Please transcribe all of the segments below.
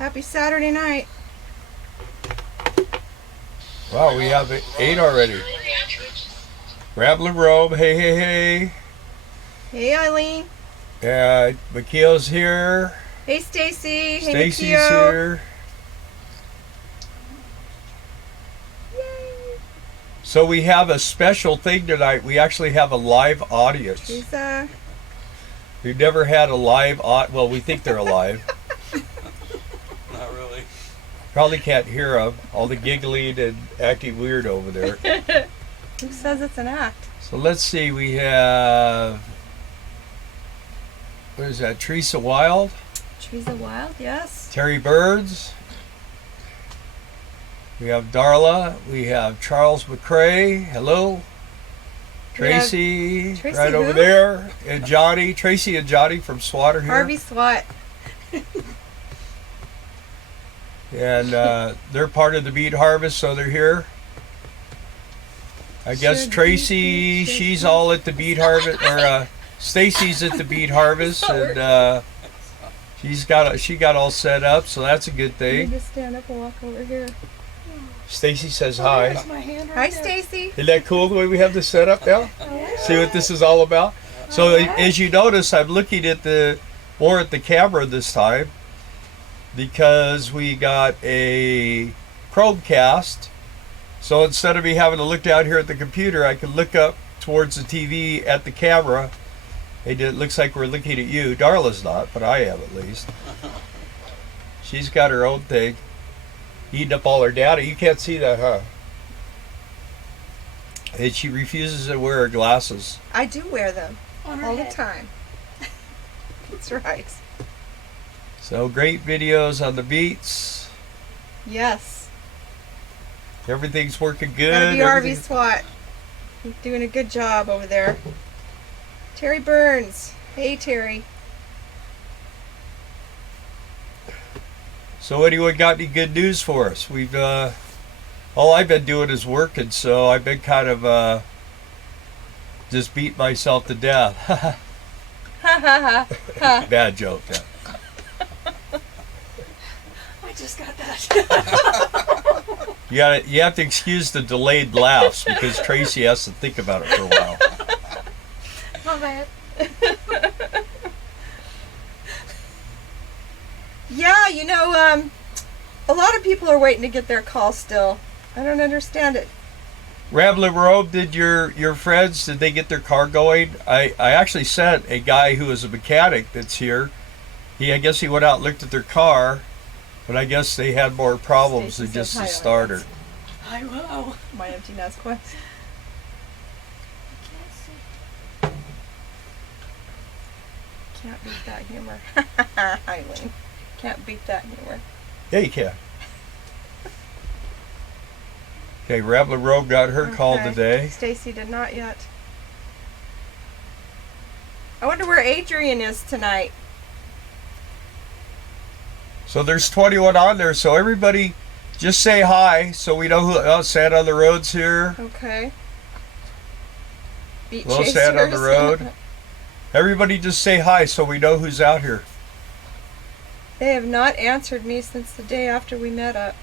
Happy Saturday night. Wow, we have 8 already. Rambling Robe, hey, hey, hey. Hey, Eileen. Mikhail's here. Hey, Stacy. Hey, Stacy's Nikio. here. Yay. So we have a special thing tonight. We actually have a live audience. She's, We've never had a live well, we think they're alive. Not really. Probably can't hear them. All the giggling and acting weird over there. Who says it's an act? So let's see. We have, what is that? Teresa Wild. Teresa Wild, yes. Terry Birds. We have Darla. We have Charles McCrae. Hello. Tracy, Tracy right who? over there. And Johnny. Tracy and Johnny from SWAT are here. RVSWAT. And they're part of the beet harvest, so they're here. I guess Tracy, she's all at the beet harvest, or Stacy's at the beet harvest, and she got all set up, so that's a good Let me thing. just stand up and walk over here. Stacy says hi. Hi, Stacy. Isn't that cool the way we have this set up now? See what this is all about? So as you notice, I'm looking at more at the camera this time because we got a Chromecast. So instead of me having to look down here at the computer, I can look up towards the TV at the camera. And it looks like we're looking at you. Darla's not, but I am at least. She's got her own thing. Eating up all her data. You can't see that, huh? And she refuses to wear her glasses. I do wear them all the head. time. That's right. So great videos on the beats. Yes. Everything's working good. Gotta be Everything- RVSWAT. You're doing a good job over there. Terry Burns. Hey, Terry. So anyone got any good news for us? We've all I've been doing is working, so I've been kind of just beat myself to death. Ha ha ha. Bad joke. Yeah. I just got that. You have to excuse the delayed laughs because Tracy has to think about it for a while. My bad. Yeah, you know, a lot of people are waiting to get their call still. I don't understand it. Rambling Robe, did your friends, did they get their car going? I actually sent a guy who is a mechanic that's here. I guess he went out and looked at their car, but I guess they had more problems Stacy than just says the hi, starter. I will. My empty nest quest. Can't beat that humor. Eileen. Can't beat that humor. Yeah, you can. Okay, Rambling Robe got her call Okay. today. Stacy did not yet. I wonder where Adrian is tonight. So there's 21 on there, so everybody just say hi so we know who sad on the road's here. Okay. Beat Well, sad on the chasers. road. Everybody just say hi so we know who's out here. They have not answered me since the day after we met up.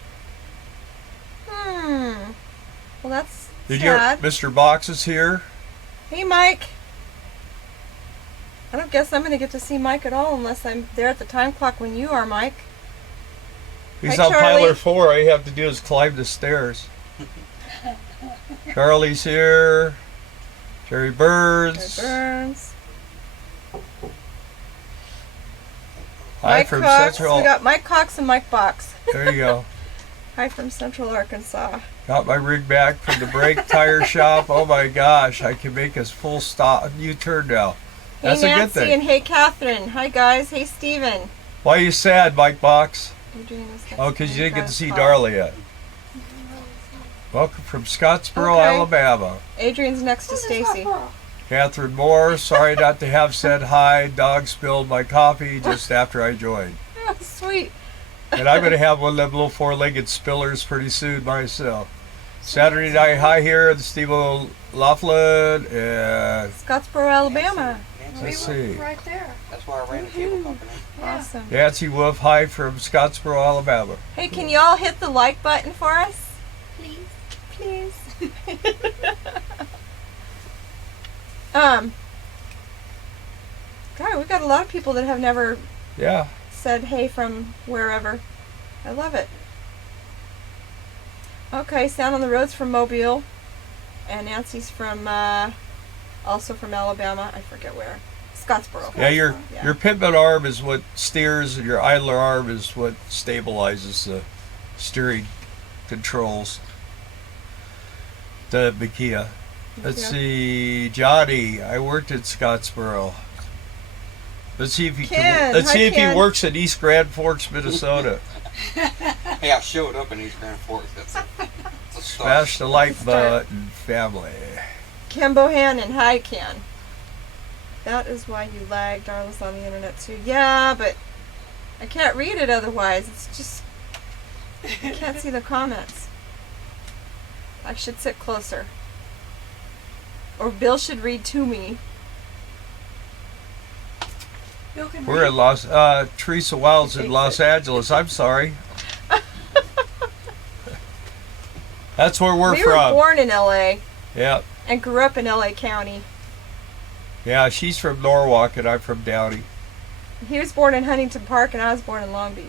Well, that's sad. Mr. Box is here. Hey, Mike. I don't guess I'm going to get to see Mike at all unless I'm there at the time clock when you are, Mike. He's Hi, on Charlie. Pilar 4. All you have to do is climb the stairs. Charlie's here. Terry Birds. Terry Burns. Hi Mike from Cox. Central. We got Mike Cox and Mike Box. There you go. Hi from Central Arkansas. Got my rig back from the brake tire shop. Oh my gosh, I can make a full stop U-turn now. That's Hey, a good Nancy, thing. and hey, Catherine. Hi, guys. Hey, Steven. Why are you sad, Mike Box? Adrian is next Oh, because you didn't get to see call. Darla yet. Welcome from Scottsboro, Okay. Alabama. Adrian's next to Stacy. Catherine Moore, sorry not to have said hi. Dog spilled my coffee just after I joined. Oh, sweet. And I'm going to have one of them little four-legged spillers pretty soon myself. Saturday night high here at the Steve O'Laughlin. And Scottsboro, Alabama. let's see. Right there. That's where I ran the cable company. Awesome. Nancy Wolf, hi from Scottsboro, Alabama. Hey, can you all hit the like button for us? Please. Please. God, we've got a lot of people that have never Yeah. said hey from wherever. I love it. Okay, Sound on the Road's from Mobile. And Nancy's from, also from Alabama. I forget where. Scottsboro. Yeah, your Yeah. pivot arm is what steers, and your idler arm is what stabilizes the steering controls. The Kia. Let's Yeah. see, Johnny. I worked at Scottsboro. Let's see if he Ken, let's hi, see if Ken. he works at East Grand Forks, Minnesota. Hey, I showed up in East Grand Forks. That's a start. Smash the like Start. button, family. Ken Bohannon. Hi, Ken. That is why you lag. Darla's on the internet too. Yeah, but I can't read it otherwise. It's just, I can't see the comments. I should sit closer. Or Bill should read to me. Bill can We're read. in Teresa Wilds in Los Angeles. I'm sorry. That's where we're We from. were born in LA Yeah. and grew up in LA County. Yeah, she's from Norwalk and I'm from Downey. He was born in Huntington Park and I was born in Long Beach.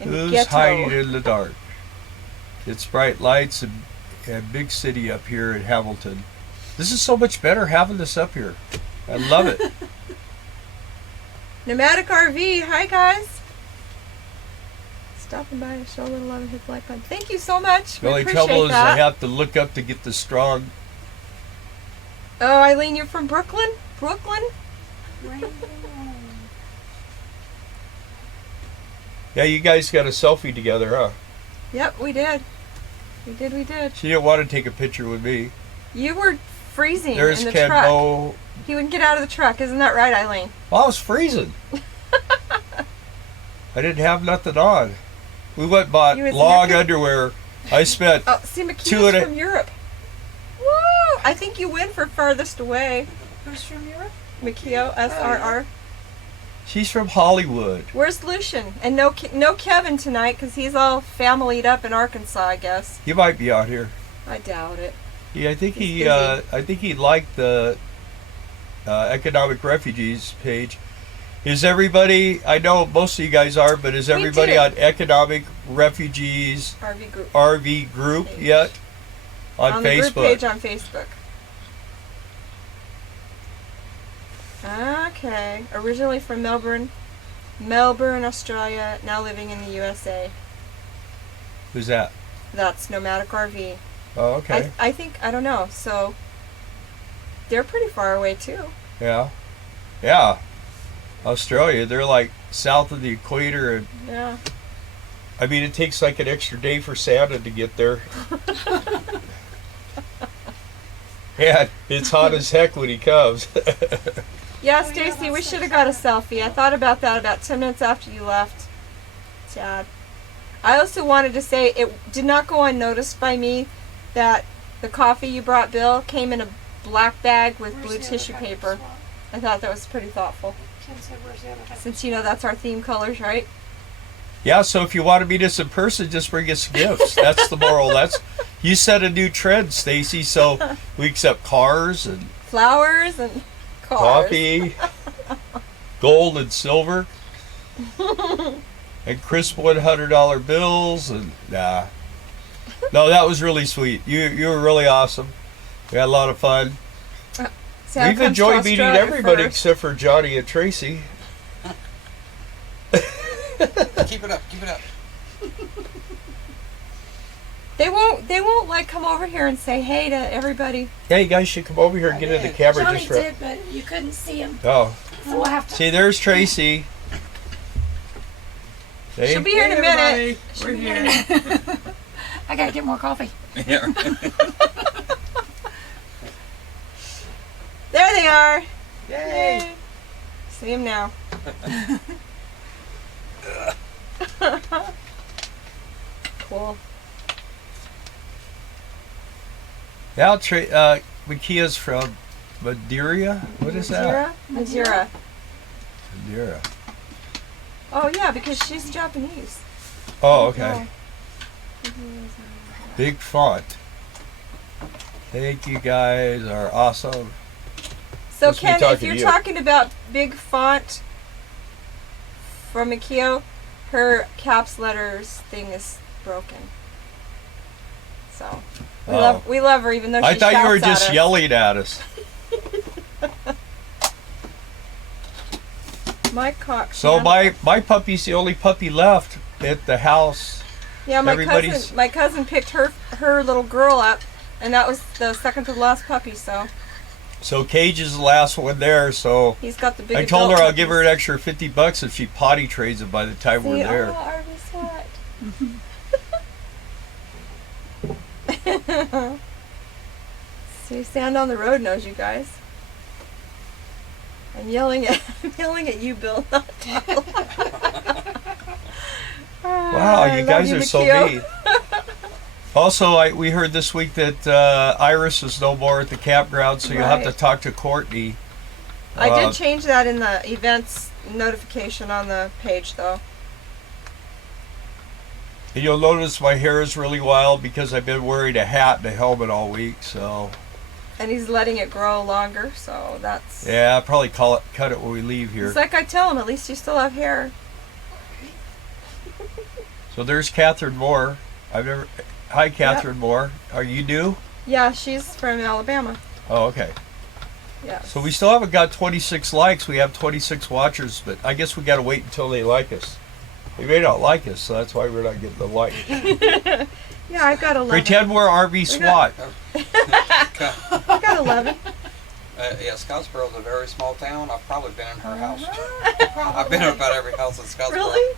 In the Who's ghetto. hiding in the dark? It's bright lights and big city up here in Hamilton. This is so much better having this up here. I love it. Nomadic RV. Hi, guys. Stopping by to show a little love and hit the like button. Thank you so much. The We only appreciate trouble is that. I have to look up to get the strong. Oh, Eileen, you're from Brooklyn? Brooklyn? Yeah, you guys got a selfie together, huh? Yep, we did. We did. She didn't want to take a picture with me. You were freezing There's in the Ken truck. Bo. He wouldn't get out of the truck. Isn't that right, Eileen? I was freezing. I didn't have nothing on. We went and bought You was long naked? underwear. I spent Oh, see, Two McKee's and a- from Europe. Woo! I think you win for farthest away. Who's from Europe? Mikio, SRR. She's from Hollywood. Where's Lucian? And no Kevin tonight because he's all familyed up in Arkansas, I guess. He might be out here. I doubt it. Yeah, I think He's he. busy. I think he liked the economic refugees page. Is everybody? I know most of you guys are, but is We everybody did. on economic refugees RV group. RV group Page. yet on the Facebook? group page on Facebook. Okay. Originally from Melbourne, Australia, now living in the USA. Who's that? That's Nomadic RV. Oh, okay. I think, I don't know. So they're pretty far away too. Yeah. Australia, they're like south of the equator, and Yeah. I mean it takes like an extra day for Santa to get there. Yeah, it's hot as heck when he comes. Yeah, Oh, yeah, Stacy, we that's should have so got a selfie. I thought about that about 10 minutes after you left. Sad. I also wanted to say it did not go unnoticed by me that the coffee you brought, Bill, came in a black bag with Where's blue the other tissue guy paper. from? I thought that was pretty thoughtful. Ken said, where's the other guy? Since you know that's our theme colors, right? Yeah, so if you want to meet us in person, just bring us gifts. That's the moral. You set a new trend, Stacy. So we accept cars and Flowers and cars. coffee, gold and silver, and crisp $100 bills. And nah, no, that was really sweet. You were really awesome. We had a lot of fun. Santa We've comes to enjoyed meeting Australia everybody first. except for Johnny and Tracy. Keep it up. They won't like come over here and say hey to everybody. Yeah, you guys should come over here and get in the camera Johnny just for. did, but you couldn't see him. Oh, So we'll have to. see, there's Tracy. See? She'll be here in a minute. We're here. I gotta get more coffee. Yeah. There they are. Yay! See him now. Cool. Now, Makia's from Madeira. What is that? Madeira? Indira. Oh yeah, because she's Japanese. Oh, okay. Oh. Big font. Thank you guys. Are awesome. So Must be Ken, if talking to you're you. talking about big font from Mikio, her caps letters thing is broken. So we love her even though she I thought you were shouts at just us. yelling at us. My cock. So my puppy's the only puppy left at the house. Yeah, everybody's- my cousin picked her little girl up, and that was the second to the last puppy. So So Cage is the last one there. So he's got the big. I told her adult I'll give her an extra $50 if she potty trains it by the time puppies. we're there. Oh, RVSWAT. See, Sand on the Road knows you guys. I'm yelling at you, Bill. Not Tyler. Wow, I you love guys are so Mikio. mean. Also, we heard this week that Iris is no more at the campground, so you'll have to Right. talk to Courtney. I did change that in the events notification on the page, though. And you'll notice my hair is really wild because I've been wearing a hat and a helmet all week. So And he's letting it grow longer, so that's... yeah, I'll probably cut it when we leave here. It's like I tell him, at least you still have hair. So there's Catherine Moore. Hi, Catherine Moore. Are you new? Yeah, she's from Alabama. Oh, okay. Yeah. So we still haven't got 26 likes. We have 26 watchers, but I guess we got to wait until they like us. They may not like us, so that's why we're not getting the like. Yeah, I've got 11. Pretend we're RVSWAT. I got 11. Yeah, Scottsboro's a very small town. I've probably been in her house. Uh-huh. I've been in about every house in Scottsboro. Really?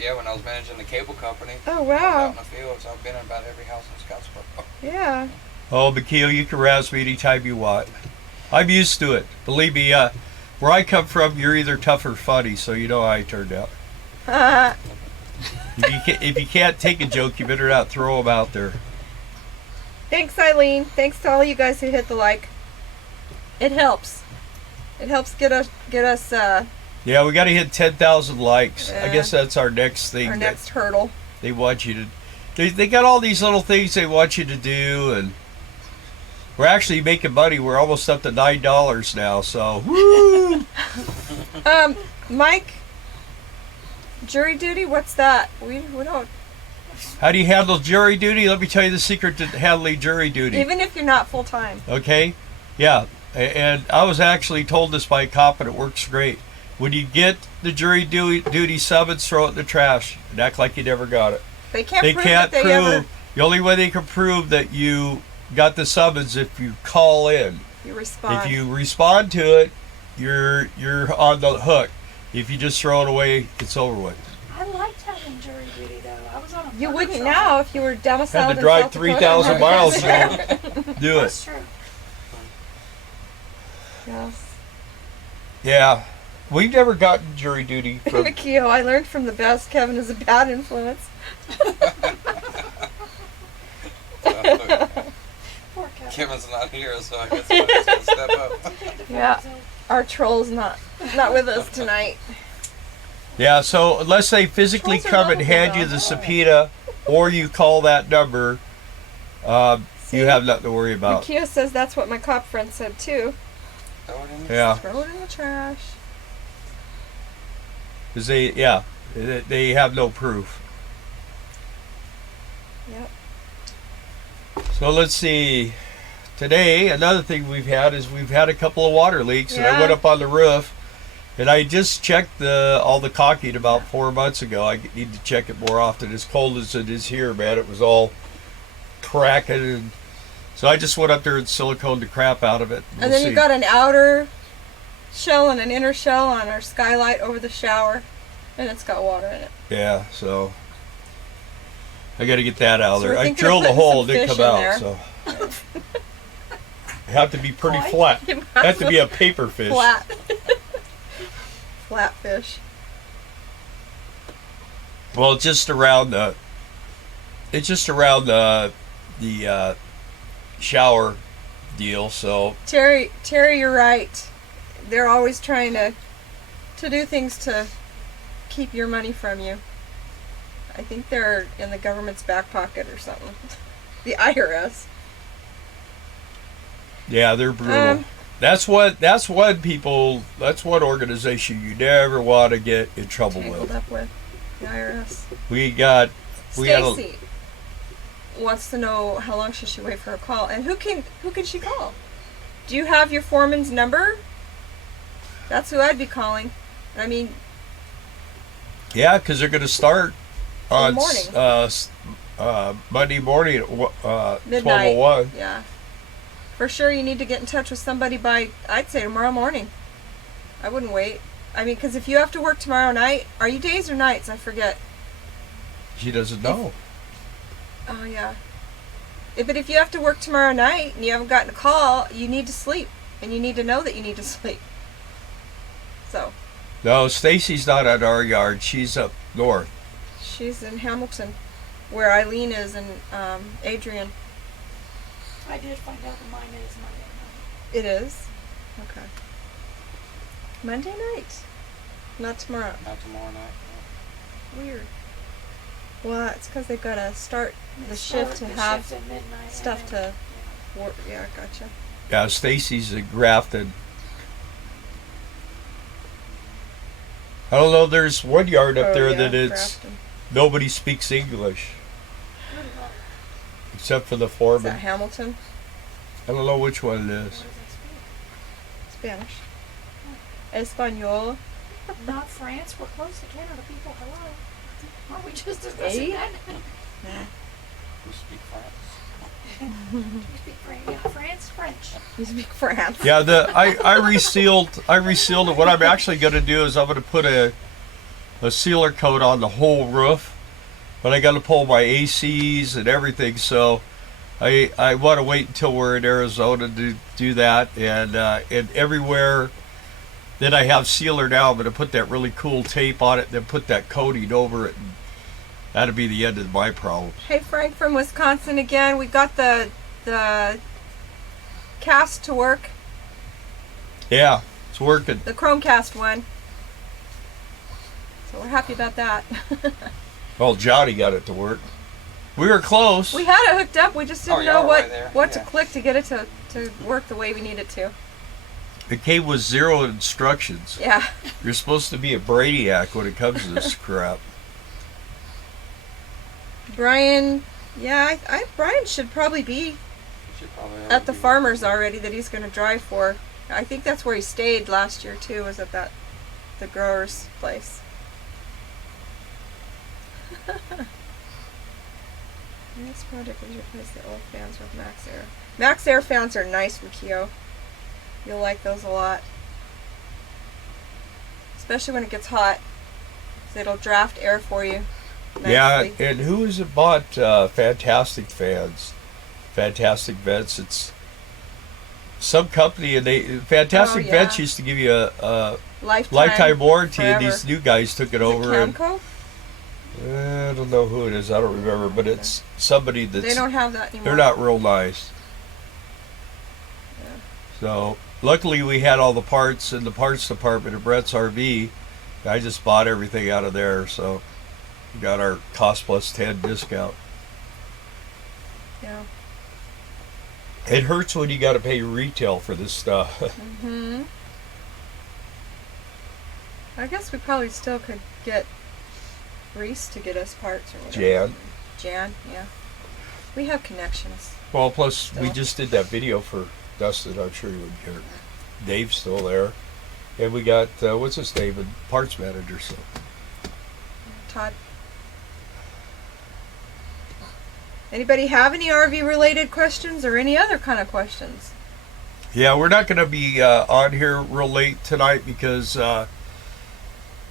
Yeah, when I was managing the cable company. Oh, I was wow. out in the fields. I've been in about every house in Scottsboro. Yeah. Oh, Mikio, you can razz me anytime you want. I'm used to it. Believe me, where I come from, you're either tough or funny, so you know how I turned out. If you can't take a joke, you better not throw them out there. Thanks, Eileen. Thanks to all you guys who hit the like. It helps. It helps get us Yeah, we got to hit 10,000 likes. I Yeah. guess that's our next thing. our that next hurdle. They want you to. They got all these little things they want you to do, and we're actually making money. We're almost up to $9 now. So, woo! Mike, jury duty, what's that? We don't... How do you handle jury duty? Let me tell you the secret to handling jury duty. Even if you're not full-time. Okay? Yeah. And I was actually told this by a cop, and it works great. When you get the jury duty summons, throw it in the trash and act like you never got it. They can't They prove can't that they prove. ever... The only way they can prove that you got the summons if you call in. You respond. If you respond to it, you're on the hook. If you just throw it away, it's over with. I liked having jury duty though. I was on a You boat wouldn't show. now if you were domiciled Had to in drive South Dakota. 3,000 miles to do it. That's true. Yes. Yeah. We've never gotten jury duty from. Mikio, I learned from the best. Kevin is a bad influence. Poor Kevin. Kevin's not here, so I guess somebody's going to step up. Yeah. Our troll's not with us tonight. Yeah, so unless they physically Trolls are come and lovable, hand you though. the subpoena or you call that number, See? you have nothing to worry about. Mikio says that's what my cop friend said too. Throw it in the Yeah. Throw it in the trash. Because they have no proof. Yep. So let's see. Today, another thing we've had is we've had a couple of water leaks, and I Yeah. went up on the roof, and I just checked all the caulking about 4 months ago. I need to check it more often. As cold as it is here, man, it was all cracking, and so I just went up there and siliconed the crap out of it. And then you got an outer shell and an inner shell on our skylight over the shower, and it's got water in it. Yeah, so I got to get that out of So there. we're I thinking of drilled a putting hole, some it didn't fish come in out, there. so it have to be pretty Koi? flat. You It might have to be a paper fish. Flat. Flat fish. Well, it's just around the shower deal. So Terry, you're right. They're always trying to to do things to keep your money from you. I think they're in the government's back pocket or something. The IRS. Yeah, they're brutal. That's one organization you never want to get in trouble Tangled with. up with the IRS. We got Stacy wants to know how long should she wait for a call, and who can she call? Do you have your foreman's number? That's who I'd be calling. I mean, yeah, because they're going to start on morning. Monday morning at Midnight. 12:01. Yeah. For sure, you need to get in touch with somebody by, I'd say, tomorrow morning. I wouldn't wait. I mean, because if you have to work tomorrow night, are you days or nights? I forget. She doesn't know. Oh, yeah. But if you have to work tomorrow night and you haven't gotten a call, you need to sleep. And you need to know that you need to sleep. So. No, Stacy's not at our yard. She's up north. She's in Hamilton, where Eileen is and Adrian. I did find out that mine is Monday night. It is? Okay. Monday night. Not tomorrow. Not tomorrow night. Weird. Well, it's because they've got to start the shift to The have shift at midnight, stuff and to then- work. Yeah, gotcha. Yeah, Stacy's a grafted. I don't know. There's one yard up there that it's Grafton. nobody speaks English except for the Is that foreman. Hamilton? I don't know which one it What is. does that speak? Spanish. Espanol. Not France. We're close to Canada, people. Hello. Aren't we just Eh? discussing that? We speak France. You speak French. Yeah, France, French. You speak France. Yeah, I resealed it. What I'm actually going to do is I'm going to put a sealer coat on the whole roof, but I got to pull my ACs and everything. So I want to wait until we're in Arizona to do that, and everywhere that I have sealer now, I'm going to put that really cool tape on it, then put that coating over it. And that'll be the end of my problems. Hey, Frank from Wisconsin again. We got the cast to work. Yeah, it's working. The Chromecast one. So we're happy about that. Well, Johnny got it to work. We were close. We had it hooked up. We just didn't Oh, yeah, know what right there. what to Yeah. click to get it to work the way we need it to. It came with 0 instructions. Yeah. You're supposed to be a brainiac when it comes to this crap. Brian, yeah, Brian should probably be We should probably at the be- farmer's already that he's going to drive for. I think that's where he stayed last year too, was at the grower's place. This project is replace the old fans with Max Air. Max Air fans are nice, Rikio. You'll like those a lot. Especially when it gets hot. So it'll draft air for you nicely. Yeah, and who is it bought Fantastic Fans? Fantastic Vents. It's some company, and Fantastic Oh, yeah. Vents used to give you a Lifetime warranty, forever. and these new guys took it Is over. it And Camco? I don't know who it is. I don't remember, but it's somebody that's They don't have that anymore. they're not real nice. Yeah. So luckily we had all the parts in the parts department at Brett's RV. I just bought everything out of there, so we got our cost plus 10 discount. Yeah. It hurts when you got to pay retail for this stuff. Hmm. I guess we probably still could get Reese to get us parts or whatever. Jan, yeah. We have connections. Well, plus we Still. just did that video for Dustin. I'm sure you would care. Dave's still there, and we got what's his name, a parts manager. So Todd. Anybody have any RV related questions or any other kind of questions? yeah, we're not going to be on here real late tonight because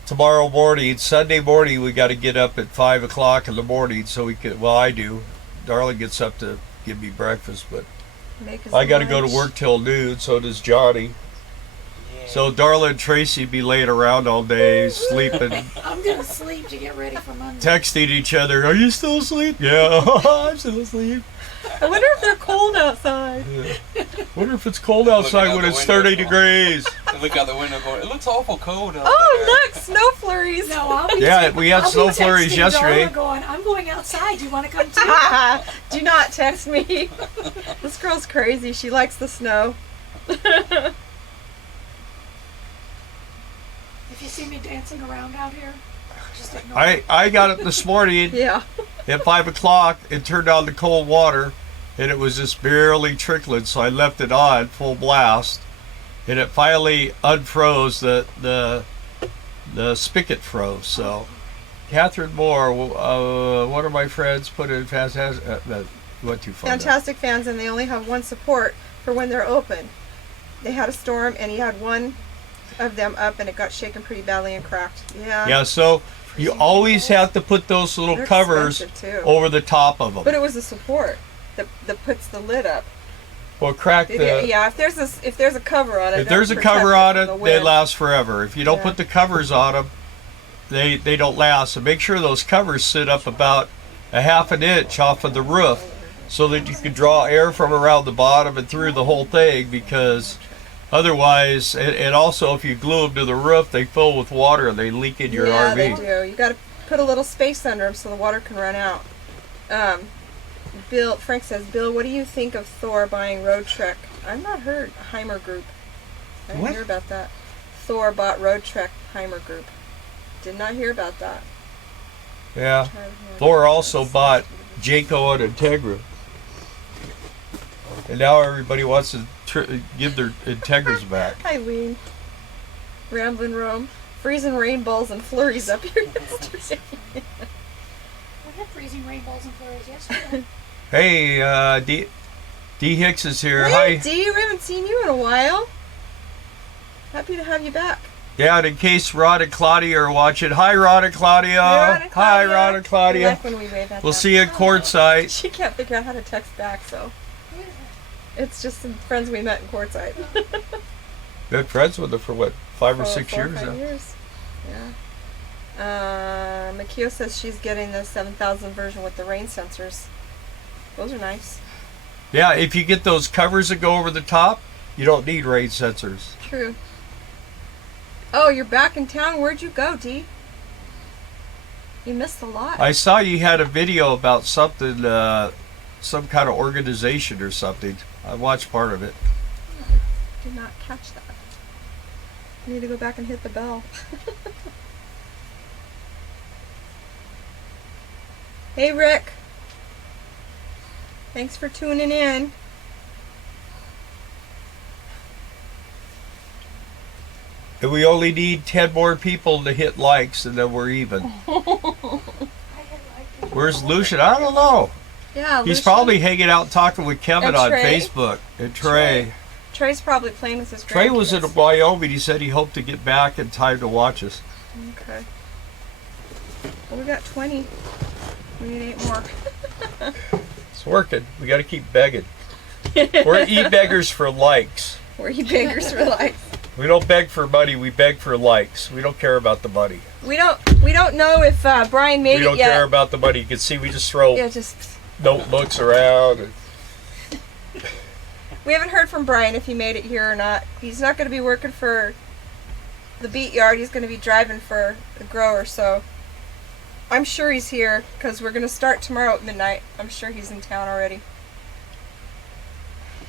tomorrow morning, Sunday morning, we got to get up at 5 o'clock in the morning so we can. Well, I do. Darla gets up to give me breakfast, but Make us I got to go to lunch. work till noon. So does Johnny. Yeah. So Darla and Tracy be laying around all day, sleeping, I'm gonna sleep to get ready for Monday. texting each other. Are you still asleep? Yeah, I'm still asleep. I wonder if they're cold outside. Wonder if it's cold outside out when the it's window. 30 degrees. I look out the window going, it looks awful cold out Oh, look, snow flurries. No, I'll be Yeah, we had I'll be snow flurries texting yesterday. Darla going, I'm going outside. Do you want to come too? Do not text me. This girl's crazy. She likes the snow. If you see me dancing around out here, just ignore me. I got up this morning Yeah. at 5 o'clock and turned on the cold water, and it was just barely trickling, so I left it on full blast, and it finally unfroze. The spigot froze. So Catherine Moore, one of my friends, put in fantastic. Went too far. Fantastic fans, and they only have one support for when they're open. They had a storm, and he had one of them up, and it got shaken pretty badly and cracked. Yeah. Yeah, so you always have to put those little They're covers expensive, too. over the top of them. But it was a support that puts the lid up. Or crack the. Yeah, if there's a cover on it. If there's a that'll cover protect on from it, the they wind. last forever. If you don't Yeah. put the covers on them, they don't last. So make sure those covers sit up about a half an inch off of the roof, so that you can draw air from around the bottom and through the whole thing. Because otherwise, and also if you glue them to the roof, they fill with water and they leak in your Yeah, RV. they do. You got to put a little space under them so the water can run out. Frank says, Bill, what do you think of Thor buying Road Trek? I've not heard Heimer Group. I didn't What? hear about that. Thor bought Road Trek Heimer Group. Did not hear about that. Yeah. Thor also bought Jayco and Integra. And now everybody wants to give their Integras back. Eileen. Ramblin' Rome. Freezing rainbows and flurries up here yesterday. We had freezing rainbows and flurries yesterday. Hey, D Hicks is here. Hey, Hi. Dee, we haven't seen you in a while. Happy to have you back. Yeah, and in case Rod and Claudia are watching, hi Rod and Claudia. Hi Rod and We Claudia. like when we wave at We'll them. see you at Quartzsite. She can't figure out how to text back, so it's just some friends we met in Quartzsite. Been friends with her for what, 5 or 6 4 or years 5 now? years. Yeah. Makio says she's getting the 7000 version with the rain sensors. Those are nice. Yeah, if you get those covers that go over the top, you don't need rain sensors. True. Oh, you're back in town. Where'd you go, Dee? You missed a lot. I saw you had a video about something, some kind of organization or something. I watched part of it. Did not catch that. I need to go back and hit the bell. Hey, Rick. Thanks for tuning in. And we only need 10 more people to hit likes and then we're even. Where's Lucian? I don't know. Yeah, He's Lucian. probably hanging out talking with Kevin And on Trey. Facebook. And Trey. Trey's probably playing with his grandkids. Trey was in Wyoming. He said he hoped to get back in time to watch us. Okay. Well, we got 20. We need 8 more. It's working. We got to keep begging. We're e-beggars for likes. We're e-beggars for life. We don't beg for money. We beg for likes. We don't care about the money. We don't know if Brian made We it don't yet. care about the money. You can see we just throw Yeah, just notebooks around. And we haven't heard from Brian if he made it here or not. He's not going to be working for the beet yard. He's going to be driving for the grower. So I'm sure he's here because we're going to start tomorrow at midnight. I'm sure he's in town already.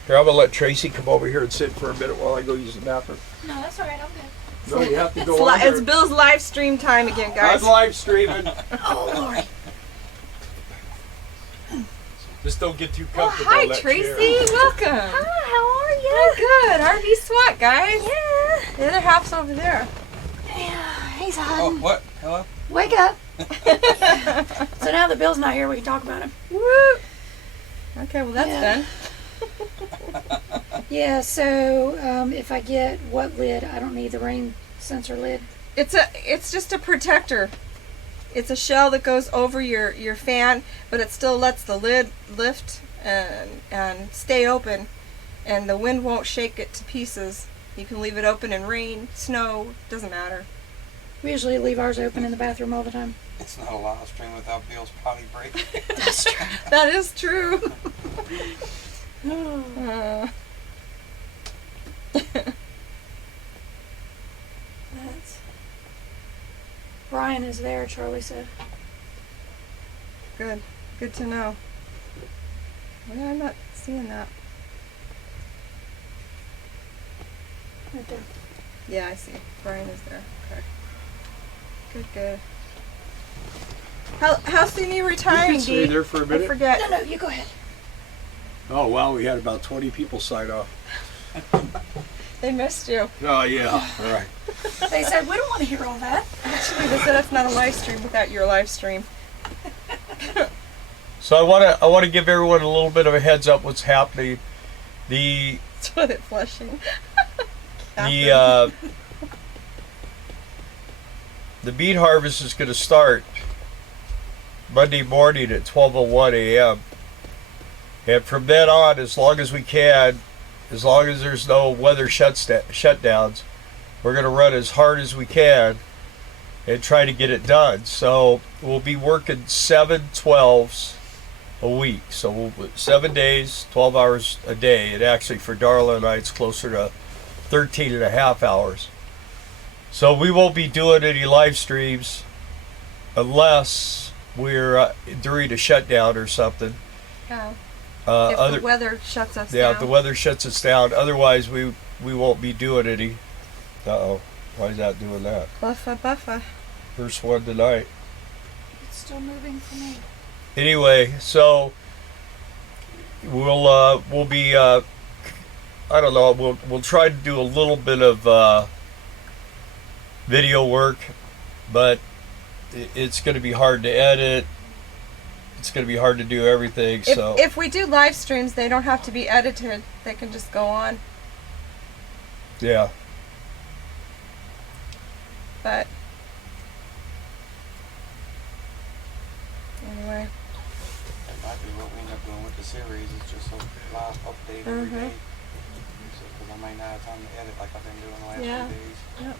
Here, I'm going to let Tracy come over here and sit for a minute while I go use the bathroom. No, that's all right. I'm good. No, you have to It's, go on it's Bill's live stream time again, guys. I'm live streaming. Oh, Lord. Just don't get too Oh, comfortable. hi, in that Tracy. chair. Welcome. Hi, how are you? Oh, good. RVSWAT, guys. Yeah. The other half's over there. Yeah, he's Oh, hiding. what? Hello? Wake up. So now that Bill's not here, we can talk about him. Woo. Okay, well that's Yeah. done. Yeah, so if I get what lid? I don't need the rain sensor lid. It's just a protector. It's a shell that goes over your fan, but it still lets the lid lift and stay open, and the wind won't shake it to pieces. You can leave it open in rain, snow, doesn't matter. We usually leave ours open in the bathroom all the time. It's not a live stream without Bill's potty break. That's true. That is true. That's... Brian is there, Charlie said. Good. Good to know. Well, I'm not seeing that. Right there. Yeah, I see. Brian is there. Okay. Good, good. How soon are you retiring, stay Dee? there for a I minute. forget. No, you go ahead. Oh wow, we had about 20 people sign off. They missed you. Oh yeah, all right. They said, we don't want to hear all that. Actually, they said it's not a live stream without your live stream. So I want to give everyone a little bit of a heads up what's happening. The Toilet flushing. the beet harvest is going to start Monday morning at 12:01 a.m. And from then on, as long as we can, as long as there's no weather shutdowns, we're going to run as hard as we can and try to get it done. So we'll be working 7 12s a week. So 7 days, 12 hours a day. And actually for Darla and I, it's closer to 13 and a half hours. So we won't be doing any live streams unless we're during a shutdown or something. Yeah. If the weather shuts us down. If the weather shuts us down. Otherwise, we won't be doing any. Uh-oh. Why is that doing that? Buffa. First one tonight. It's still moving for me. Anyway, so we'll be I don't know, we'll try to do a little bit of video work, but it's going to be hard to edit. It's going to be hard to do everything. So If we do live streams, they don't have to be edited. They can just go on. yeah. But anyway. That might be what we end up doing with the series. It's just a live update every day. Because I might not have time to edit like I've been doing the last Yeah. few days. Yep.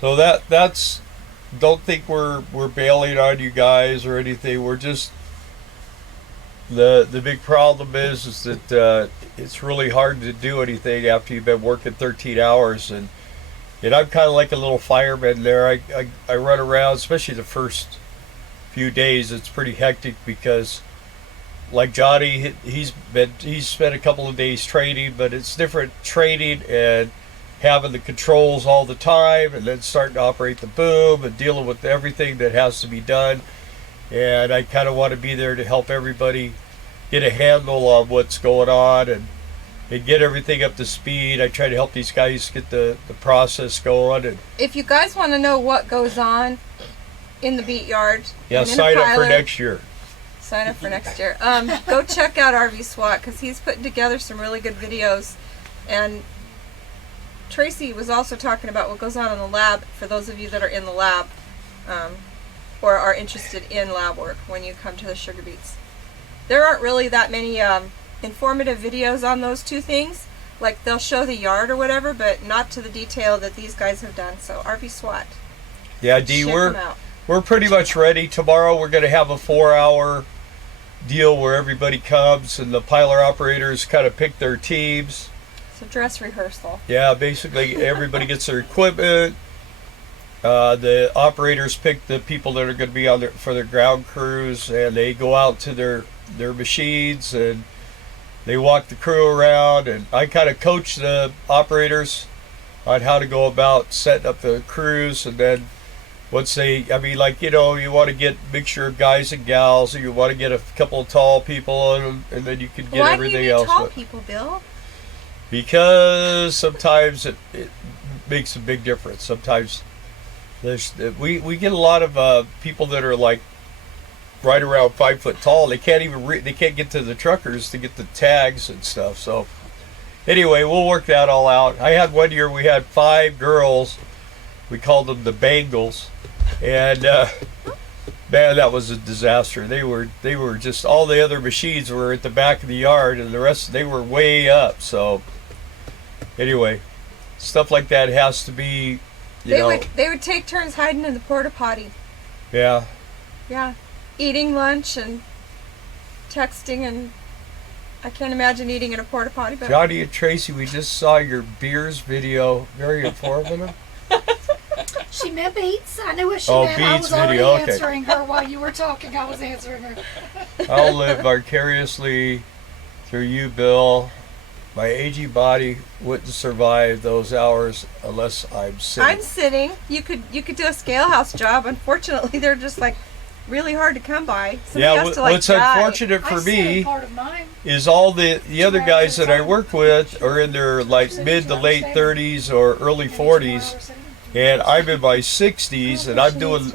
So that's don't think we're bailing on you guys or anything. We're just the big problem is that it's really hard to do anything after you've been working 13 hours and I'm kind of like a little fireman there. I run around, especially the first few days. It's pretty hectic because like Johnny, he's spent a couple of days training, but it's different training and having the controls all the time and then starting to operate the boom and dealing with everything that has to be done. And I kind of want to be there to help everybody get a handle on what's going on and get everything up to speed. I try to help these guys get the process going. And If you guys want to know what goes on in the beet yard, yeah, and in sign the up for piler, next year. Sign up for next year. Go check out RVSWAT because he's putting together some really good videos. And Tracy was also talking about what goes on in the lab for those of you that are in the lab or are interested in lab work when you come to the sugar beets. There aren't really that many informative videos on those two things. Like they'll show the yard or whatever, but not to the detail that these guys have done. So RVSWAT. Yeah, Dee, Check them out. we're pretty much ready. Tomorrow we're going to have a 4-hour deal where everybody comes and the piler operators kind of pick their teams. It's a dress rehearsal. Yeah, basically everybody gets their equipment. The operators pick the people that are going to be on for their ground crews, and they go out to their machines and they walk the crew around. And I kind of coach the operators on how to go about setting up the crews. And then once you want to get a mixture of guys and gals, or you want to get a couple of tall people, and then you can get Why everything do you need else. tall But- people, Bill? because sometimes it makes a big difference. Sometimes we get a lot of people that are like right around 5 foot tall. They can't even they can't get to the truckers to get the tags and stuff. So anyway, we'll work that all out. I had one year we had 5 girls. We called them the Bangles, and man, that was a disaster. They were just, all the other machines were at the back of the yard, and the rest they were way up. So Anyway, stuff like that has to be, you know. They would take turns hiding in the porta potty. Yeah. Yeah, eating lunch and texting, and I can't imagine eating in a porta potty. But Johnny and Tracy, we just saw your beers video. Very informative. She meant beets. I knew what she Oh, meant. I beets was already video, okay. answering her while you were talking. I was answering her. I'll live vicariously through you, Bill. My aging body wouldn't survive those hours unless I'm sitting. I'm sitting. You could do a scale house job. Unfortunately, they're just like really hard to come by. Somebody has to, like, what's die. unfortunate for I said me part of mine. is all the other guys that I work with are in their like mid to late 30s or early 40s, and I'm in my 60s, and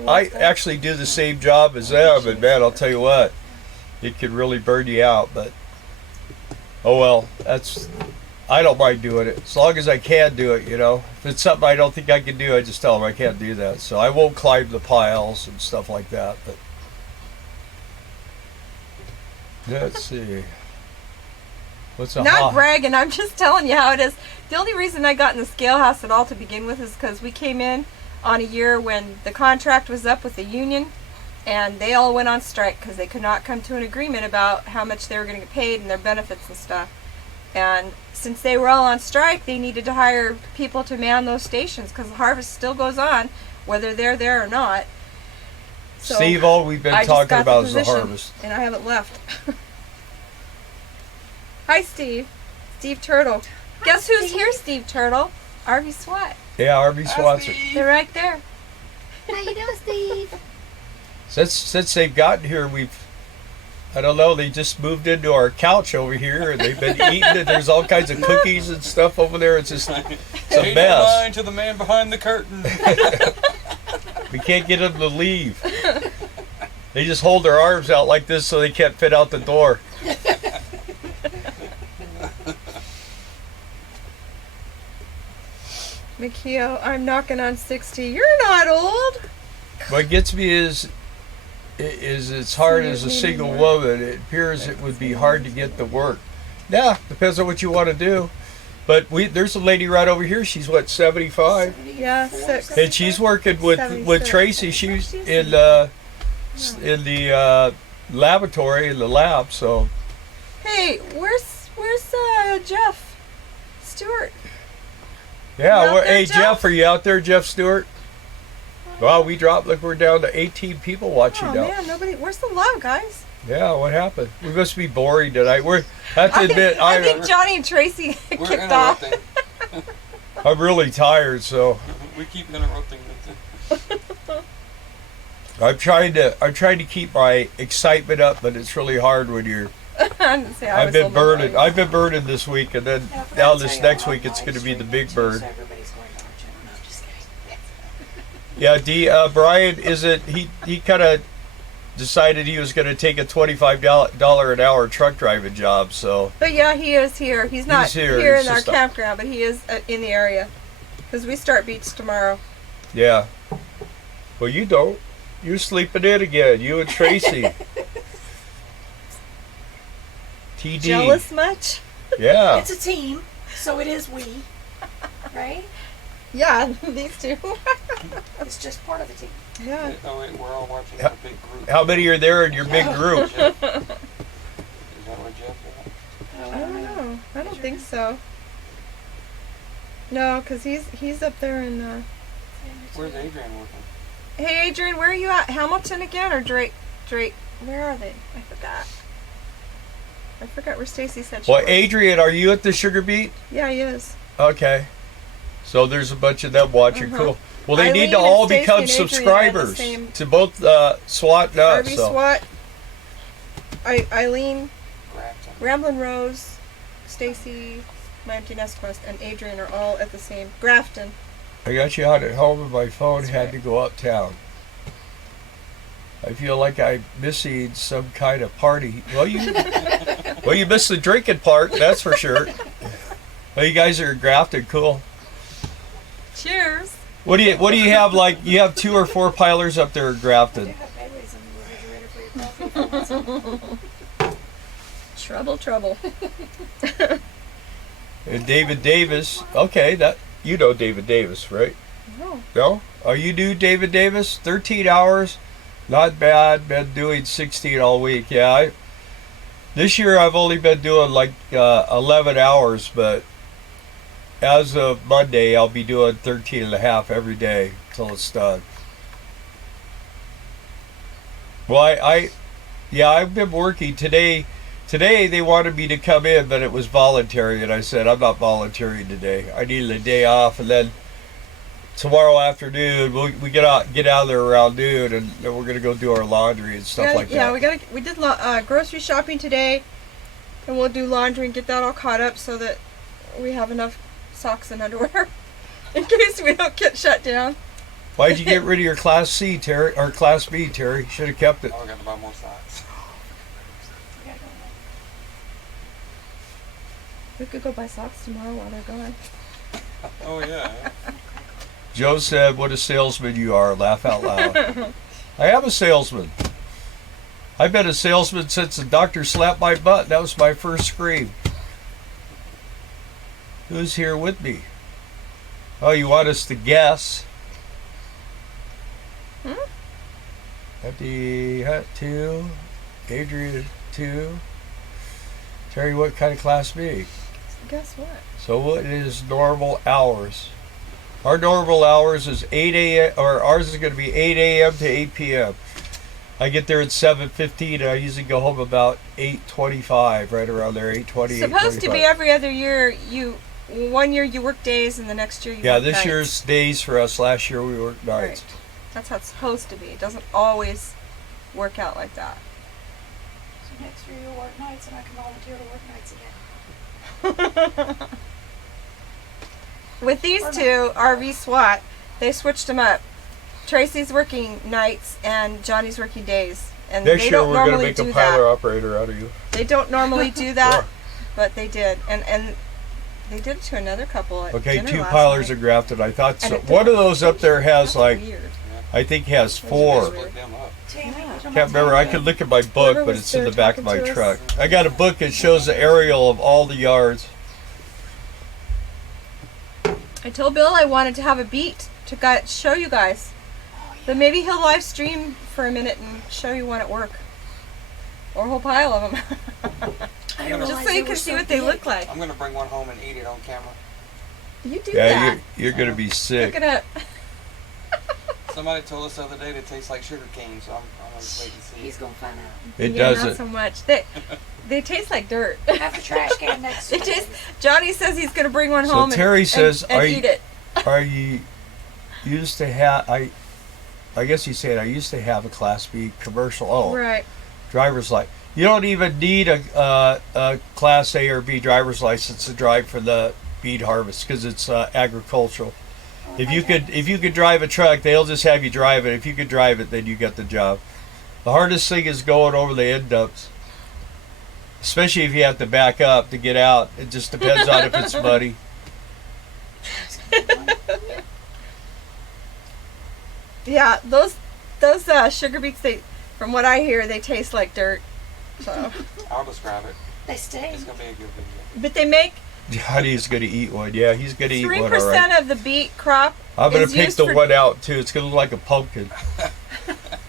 I actually do the same job as them, and man, I'll tell you what, it can really burn you out. But oh well, I don't mind doing it as long as I can do it. You know, if it's something I don't think I can do, I just tell them I can't do that. So I won't climb the piles and stuff like that. But let's see. What's a Not bragging, I'm just telling you how it is. The only reason I got in the scale house at all to begin with is because we came in on a year when the contract was up with the union, and they all went on strike because they could not come to an agreement about how much they were going to get paid and their benefits and stuff. And since they were all on strike, they needed to hire people to man those stations because the harvest still goes on, whether they're there or not. So Steve, all we've been I just talking got about is the position, harvest. and I haven't left. Hi, Steve. Steve Turtle. Guess who's here, Steve Turtle? RVSWAT. Yeah, RVSWAT's are. They're right there. How you doing, Steve? Since they've gotten here, I don't know, they just moved into our couch over here, and they've been eating it. There's all kinds of cookies and stuff over there. It's just, it's a Pay no mess. mind to the man behind the curtain. We can't get them to leave. They just hold their arms out like this so they can't fit out the door. Mikio, I'm knocking on 60. You're not old. What gets me is it's hard as a single woman. It appears it would be hard to get the work. Yeah, depends on what you want to do. But there's a lady right over here. She's what, 75, Yeah, 6. and she's working with 76. Tracy. She's in the laboratory in the lab. So Hey, where's Jeff Stewart? yeah. You out there, Hey Jeff? Jeff, are you out there, Jeff Stewart? Well, we dropped. Look, we're down to 18 people watching Oh now. man, nobody. Where's the love, guys? Yeah, what happened? We must be boring tonight. I have to admit, I think Johnny and Tracy We're kicked off. interrupting. I'm really tired, so We keep interrupting. I'm trying to keep my excitement up, but it's really hard when you're. I've been burning. I've been burning this week, and then now this next week it's going to be the big burn. Yeah, Brian he kind of decided he was going to take a $25 an hour truck driving job. So. But yeah, he is here. He's not here. here He's in our just campground, but he is in the area because we start beats tomorrow. Yeah. Well, you don't. You're sleeping in again. You and Tracy. TD. Jealous much? Yeah. It's a team, so it is we, right? Yeah, these two. It's just part of the team. Yeah. Oh wait, we're all watching a big group. How many are there in your big group? Is that where Jeff is? I don't know. I don't think so. No, because he's up there in. Where's Adrian working? Hey, Adrian, where are you at? Hamilton again or Drake? Where are they? I forgot where Stacy said she Well, was. Adrian, are you at the SUGARBEET? Yeah, he is. Okay. So there's a bunch of them watching. Uh-huh. Cool. Well, they need Eileen to and all Stacy become and Adrian are the subscribers same- to both SWAT and us. RV So. SWAT. Eileen, Grafton. Ramblin' Rose, Stacy, My Empty Nest Quest, and Adrian are all at the same. Grafton. I got you out at home and my phone had to go uptown. I feel like I'm missing some kind of party. Well, you missed the drinking part, that's for sure. Well, you guys are Grafton, cool. Cheers. What do you have? Like you have 2 or 4 pilers up there at Grafton. Trouble. And David Davis. Okay, that you know David Davis, right? No. No? Oh, you do David Davis? 13 hours. Not bad. Been doing 16 all week. Yeah, this year I've only been doing like 11 hours, but as of Monday I'll be doing 13 and a half every day till it's done. Well, I've been working today. Today they wanted me to come in, but it was voluntary, and I said I'm not volunteering today. I needed a day off, and then tomorrow afternoon we get out of there around noon, and then we're gonna go do our laundry and stuff like that. Yeah, we did grocery shopping today, and we'll do laundry and get that all caught up so that we have enough socks and underwear in case we don't get shut down. Why'd you get rid of your Class C, Terry, or Class B, Terry? Should have kept it. Oh, I got to buy more socks. We could go buy socks tomorrow while they're gone. Oh, yeah. Joe said, "What a salesman you are!" Laugh out loud. I am a salesman. I've been a salesman since the doctor slapped my butt. That was my first scream. Who's here with me? Oh, you want us to guess? Empty Hut 2, Adrian 2. Terry, what kind of Class B? Guess what? So what is normal hours? Our normal hours is 8 a.m. or ours is going to be 8 a.m. to 8 p.m. I get there at 7:15 and I usually go home about 8:25, right around there, 8:20. Supposed to be every other year. One year you work days and the next year you work this nights. year's days for us. Last year we worked nights. Right. That's how it's supposed to be. It doesn't always work out like that. So next year you'll work nights and I can volunteer to work nights again. With these two, RVSWAT, they switched them up. Tracy's working nights and Johnny's working days. And Next they year don't we're going to normally make a do piler that. operator out of you. They don't normally do that, Sure. but they did. And they did it to another couple at Okay, dinner 2 last pilers night. are grafted. I thought so. And it One of those up there has That's like, weird. I think has That's 4. weird. Split them up. Tammy, Yeah. Can't remember. I could look at my book, Whoever but was it's in there the back of my talking to truck. us. I got a book that shows the aerial of all the yards. I told Bill I wanted to have a beat to show you guys. But maybe he'll live stream for a minute and show you one at work. Or a whole pile of them. I didn't Just realize so you they can were see so what they big. look like. I'm going to bring one home and eat it on camera. You do Yeah, that. you're going to be Look sick. it up. Somebody told us the other day that it tastes like sugar cane, so I'm going to wait and see. He's gonna find out. It Yeah, doesn't. not so much. They taste like dirt. Have the trash can next to They taste. Johnny says he's gonna bring one So home Terry and, says, and are eat you- it. Are you used to have? I guess he's saying I used to have a Class B commercial. Oh, Right. driver's license. You don't even need a Class A or B driver's license to drive for the beet harvest because it's agricultural. If you could drive a truck, they'll just have you drive it. If you could drive it, then you get the job. The hardest thing is going over the end dumps, especially if you have to back up to get out. It just depends on if it's muddy. Yeah, those sugar beets. From what I hear, they taste like dirt. So, I'll describe it. They stay. It's going to be a good video. but they make Johnny's gonna eat one. Yeah, he's gonna eat one. 3% All right. of the beet crop. I'm gonna is pick used the for- one out too. It's gonna look like a pumpkin.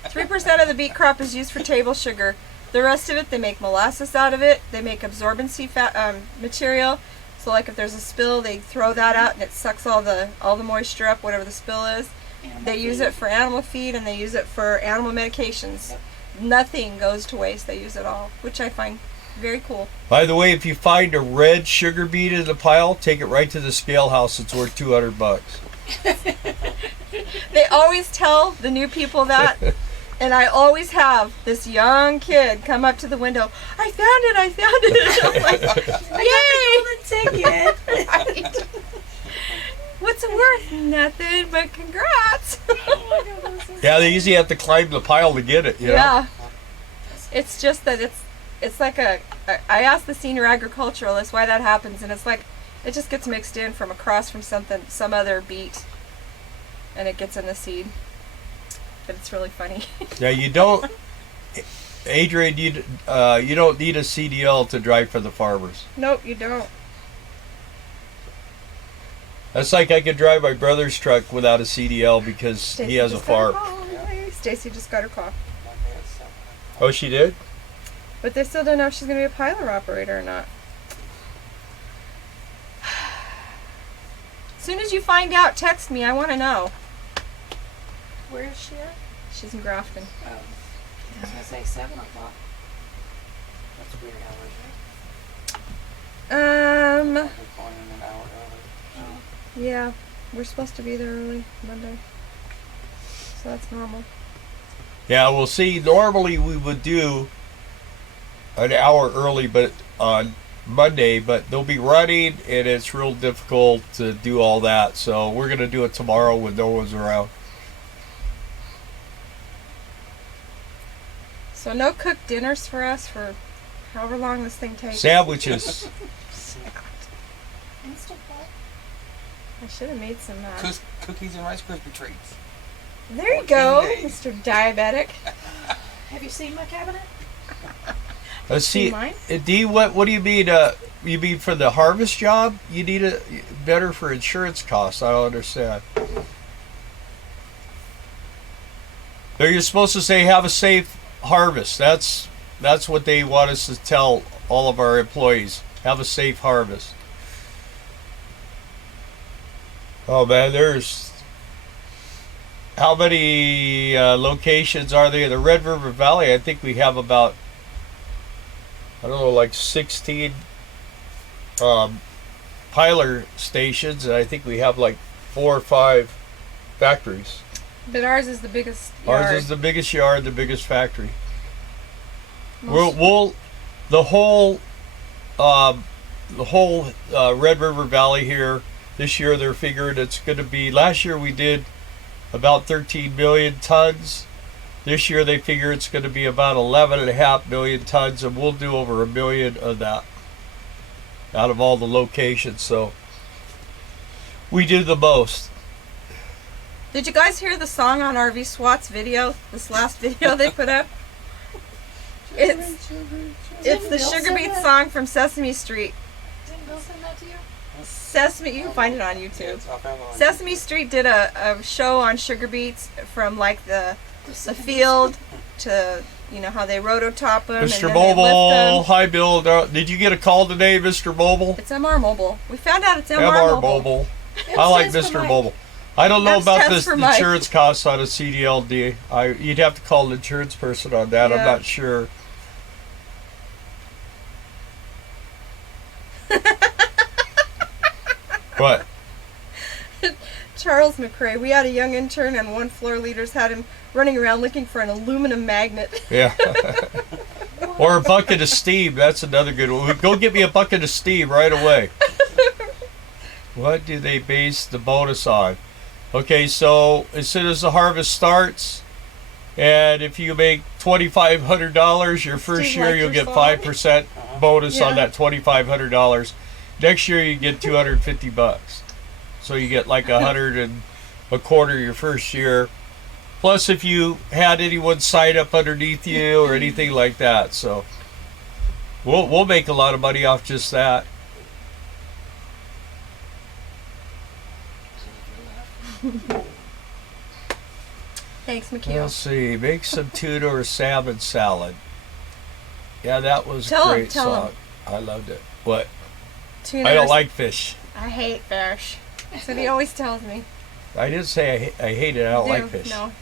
3% of the beet crop is used for table sugar. The rest of it, they make molasses out of it. They make absorbency material. So, like if there's a spill, they throw that out and it sucks all the moisture up, whatever the spill is. They use it for animal feed and they use it for animal medications. Yep. Nothing goes to waste. They use it all, which I find very cool. By the way, if you find a red sugar beet in the pile, take it right to the scale house. It's worth $200. They always tell the new people that, and I always have this young kid come up to the window. I found it. I'm like, yay! Right. What's it worth? Nothing, but congrats. Yeah, they usually have to climb the pile to get it. You know? Yeah. It's just that it's like I asked the senior agriculturalist why that happens, and it's like it just gets mixed in from across from some other beet, and it gets in the seed. But it's really funny. Yeah, you don't. Adrian, you don't need a CDL to drive for the farmers. Nope, you don't. That's like I could drive my brother's truck without a CDL because Stacy he has a just got her farm. call. Hey, Stacy just got her call. Monday at 7. Oh, she did? But they still don't know if she's going to be a piler operator or not. As soon as you find out, text me. I want to know. Where is she at? She's in Grafton. Oh. I was gonna say 7 o'clock. That's weird hours, Um, We're going in an hour early. right? yeah, we're supposed to be there early Monday. So that's normal. Yeah, we'll see. Normally we would do an hour early, but on Monday, but they'll be running and it's real difficult to do all that. So we're going to do it tomorrow when no one's around. So no cooked dinners for us for however long this thing takes. Sandwiches. Instant pot. I should have made some. Cookies and Rice Krispie treats. There you go, 14 days. Mr. Diabetic. Have you seen my cabinet? Let's see. Mine? Dee, what do you mean? You mean for the harvest job? You need it better for insurance costs. I don't understand. Are you supposed to say have a safe harvest? That's what they want us to tell all of our employees. Have a safe harvest. Oh man, there's how many locations are there in the Red River Valley? I think we have about, I don't know, like 16 piler stations, and I think we have like 4 or 5 factories. But ours is the biggest yard. Ours is the biggest yard, the biggest factory. Most- The whole Red River Valley here this year, they're figuring it's going to be. Last year we did about 13 million tons. This year they figure it's going to be about 11.5 million tons, and we'll do over 1 million of that out of all the locations. So we do the most. Did you guys hear the song on RVSWAT's video? This last video they put up? It's the Bill Sugar send Beet that? song from Sesame Street. Didn't Bill send that to you? Sesame, you can find it on YouTube. I found it on Sesame Street did a show on sugar beets from like the field to, you know, how they rototop them. Mr. And then they Mobile, lift them. hi Bill. Did you get a call today, Mr. Mobile? It's MR Mobile. We found out it's MR, MR Mobile. Mobile. It I like stands for Mr. Mike. Mobile. I don't know That about stands this for Mike. insurance costs on a CDLD. You'd have to call an insurance person on that. I'm Yeah. not sure. What? Charles McRae. We had a young intern, and one floor leaders had him running around looking for an aluminum magnet. Yeah. Or a bucket of steam. That's another good one. Go get me a bucket of steam right away. What do they base the bonus on? Okay, so as soon as the harvest starts, and if you make $2,500 your first Steve year, liked you'll your get song. 5% bonus on Yeah. that $2,500. Next year you get $250. So you get like 100 and a quarter your first year. Plus if you had anyone sign up underneath you or anything like that. So we'll make a lot of money off just that. Thanks, McHugh. Let's see. Make some tuna or salmon salad. Yeah, that was Tell a 'em, great tell 'em. song. I loved it. What? Tuna I don't or- like fish. I hate fish. That's what he always tells me. I didn't say I hate it. I don't like fish. No.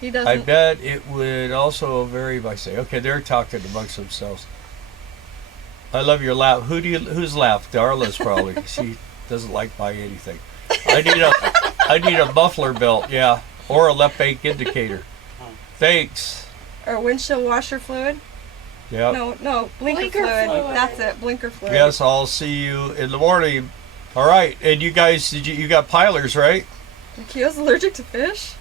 He I doesn't. bet it would also vary by say. Okay, they're talking amongst themselves. I love your laugh. Who's laugh? Darla's probably. She doesn't like buying anything. I need a muffler belt, yeah, or a left bank indicator. Thanks. Or windshield washer fluid? Yeah. No, blinker Blinker fluid. fluid. That's it, blinker fluid. Yes, I'll see you in the morning. All right, and you guys, you got pilers, right? McHugh's allergic to fish?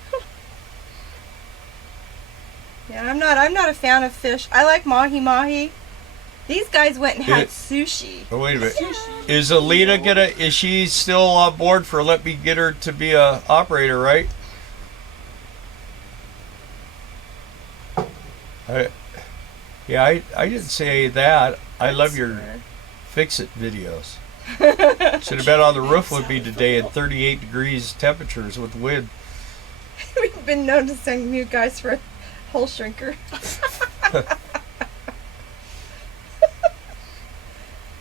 Yeah, I'm not a fan of fish. I like mahi. These guys went and had It- sushi. Oh, wait a minute. Is Alita is she still on board for let me get her to be a operator, right? I didn't say that. I love your fix-it videos. Should have been on the roof with me today at 38 degrees temperatures with wind. We've been known to send you guys for a hole shrinker.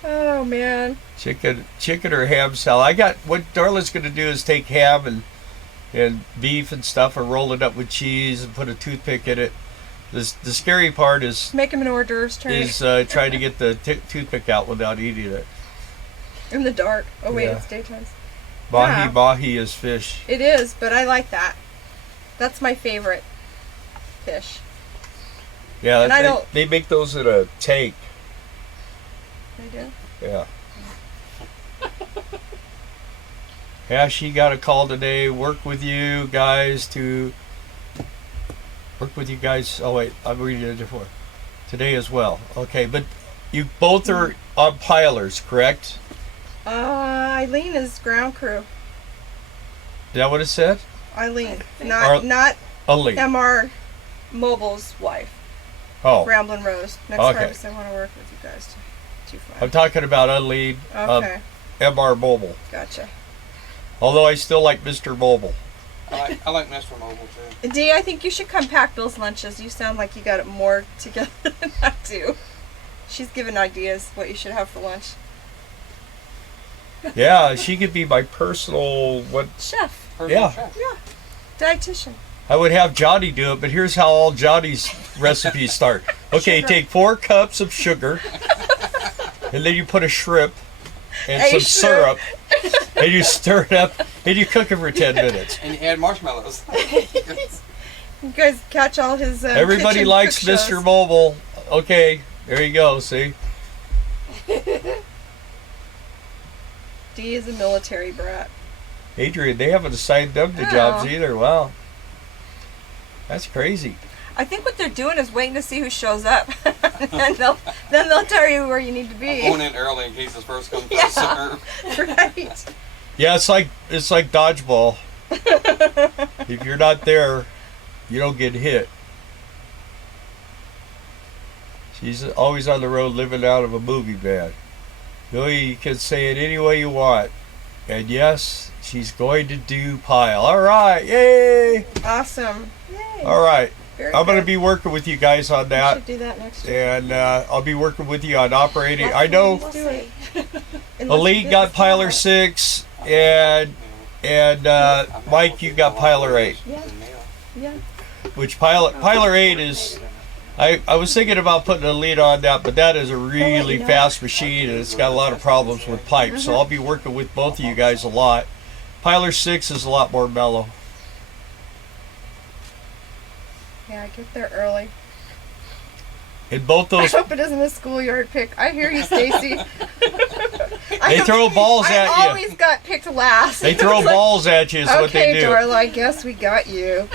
Oh man. Chicken or ham salad. I got what Darla's gonna do is take ham and beef and stuff and roll it up with cheese and put a toothpick in it. The scary part is Make him an hors d'oeuvres tray. trying to get the toothpick out without eating it. In the dark. Oh wait, Yeah. it's daytime. Mahi Yeah. mahi is fish. It is, but I like that. That's my favorite fish. Yeah, And I don't- they make those in a tank. I do. Yeah. Yeah, she got a call today. Work with you guys. Oh wait, I'm reading it before. Today as well. Okay, but you both are on pilers, correct? Eileen is ground crew. Is that what it said? Eileen, Or- not Only. MR Mobile's wife. Oh, Ramblin' Rose. Next Okay. harvest, I want to work with you guys to I'm find. talking about Unlead, Okay, MR Mobile. gotcha. Although I still like Mr. Mobile. I like Mr. Mobile too. Dee, I think you should come pack Bill's lunches. You sound like you got it more together than I do. She's giving ideas what you should have for lunch. Yeah, she could be my personal Chef. Personal Yeah. chef. Yeah. Dietitian. I would have Johnny do it, but here's how all Johnny's recipes start. Okay, Sugar. take 4 cups of sugar, and then you put a shrimp and A some shrimp. syrup, and you stir it up, and you cook it for 10 minutes. And you add marshmallows. You guys catch all his Everybody kitchen likes cook Mr. shows. Mobile. Okay, there you go, see? Dee is a military brat. Adrian, they haven't assigned them to No. jobs either. Wow. That's crazy. I think what they're doing is waiting to see who shows up. and they'll tell you where you need to be. Going in early in case it's first come Yeah. first serve. Right. Yeah, it's like dodgeball. If you're not there, you don't get hit. She's always on the road living out of a movie van. You can say it any way you want. And yes, she's going to do pile. All right, yay! Awesome. Yay. All right, Very I'm going to good. be working with you guys on We that. should do that next year. And I'll be working with you on operating. I know Let's do it. Unless Elite you got get Piler this 6, and Mike, you got Piler 8. Yeah. Yeah. Which Piler 8 is, I was thinking about putting a lead on that, but that is a really you know. fast machine and it's got a lot of problems with pipes. So I'll be working with both of you guys a lot. Piler 6 is a lot more mellow. Yeah, get there early. And both I those, hope it isn't a schoolyard pick. I hear you, Stacy. they throw balls I at you. always got picked last. They throw It's like, balls at you is what they okay, do. Darla, I guess we got you.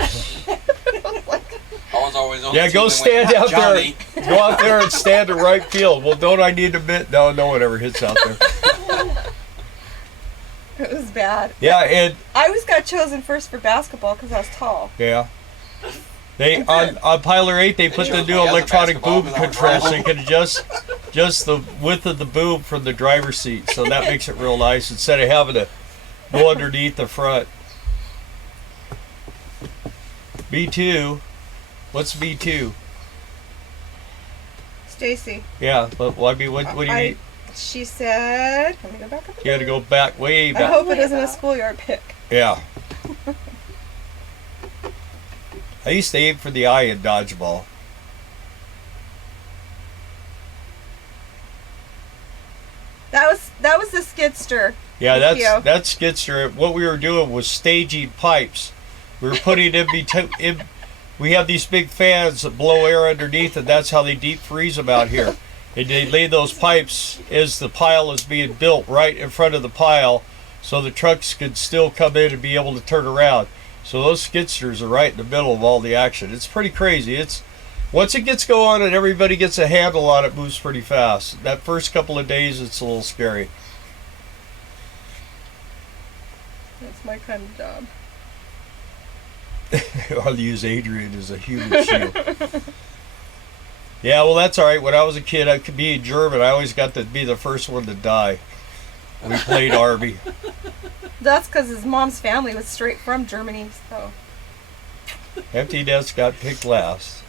I was always on Yeah, the go team that went, stand out Johnny. there. Go out there and stand in right field. Well, don't I need a bit? No one ever hits out there. It was bad. Yeah, and I always got chosen first for basketball because I was tall. yeah. They on Piler 8 they put the chose new me as a electronic basketball boom because I was control so wrong. you can adjust the width of the boom from the driver's seat. So that makes it real nice instead of having to go underneath the front. B2. What's B2? Stacy. Yeah, but well, I mean what do you mean? She said, let me go back up You got to go back way I back. hope it isn't a schoolyard pick. Yeah. I used to aim for the eye in dodgeball. That was the skidster. Yeah, Thank you. that's Skidster. What we were doing was staging pipes. We were putting in. We have these big fans that blow air underneath, and that's how they deep freeze them out here. And they lay those pipes as the pile is being built right in front of the pile, so the trucks could still come in and be able to turn around. So those skidsters are right in the middle of all the action. It's pretty crazy. It's once it gets going and everybody gets a handle on it, it moves pretty fast. That first couple of days, it's a little scary. That's my kind of job. I'll use Adrian as a human shield. Yeah, well, that's all right. When I was a kid, I could be in German. I always got to be the first one to die. we played RV. That's because his mom's family was straight from Germany, so. Empty nest got picked last.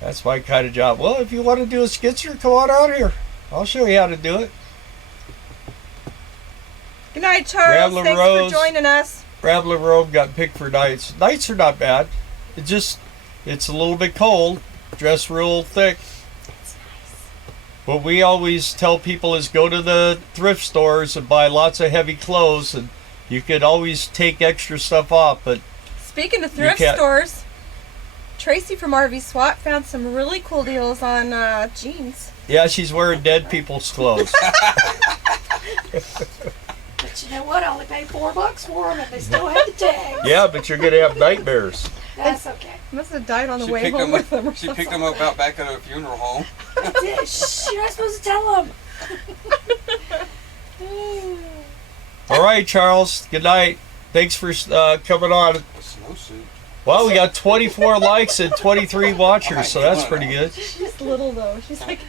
That's my kind of job. Well, if you want to do a skitzer, come on out here. I'll show you how to do it. Good night, Charles. Rambler Thanks Rose. for joining us. Rambler Road got picked for nights. Nights are not bad. It's a little bit cold. Dress real thick. What we always tell people is go to the thrift stores and buy lots of heavy clothes, and you could always take extra stuff off. But Speaking of thrift can't- stores, Tracy from RVSWAT found some really cool deals on jeans. yeah, she's wearing dead people's clothes. But you know what? I only paid $4 for them, and they still had the tags. Yeah, but you're gonna have nightmares. That's okay. Must have died on the She way picked home them with them. Or She something. picked them up out back at a funeral home. Shh, you're not supposed to tell them. All right, Charles. Good night. Thanks for coming on. A snowsuit. Well, we got 24 likes and 23 watchers, so that's pretty good. She's little though. She's like.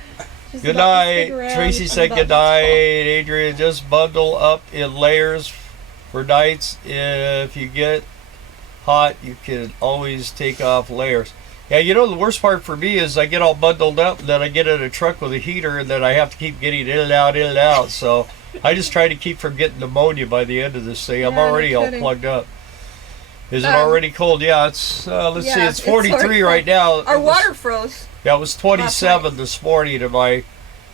She's Good about this big night. around Tracy and said about good this tall. night. Adrian, just bundle up in layers for nights. If you get hot, you can always take off layers. Yeah, you know, the worst part for me is I get all bundled up, and then I get in a truck with a heater, and then I have to keep getting in and out, in and out. So I just try to keep from getting pneumonia by the end of this thing. I'm Yeah, no already all kidding. plugged up. Is it already cold? Yeah, it's, let's see, it's 43 already right now. Our It was- water froze. Yeah, it was 27 this morning, and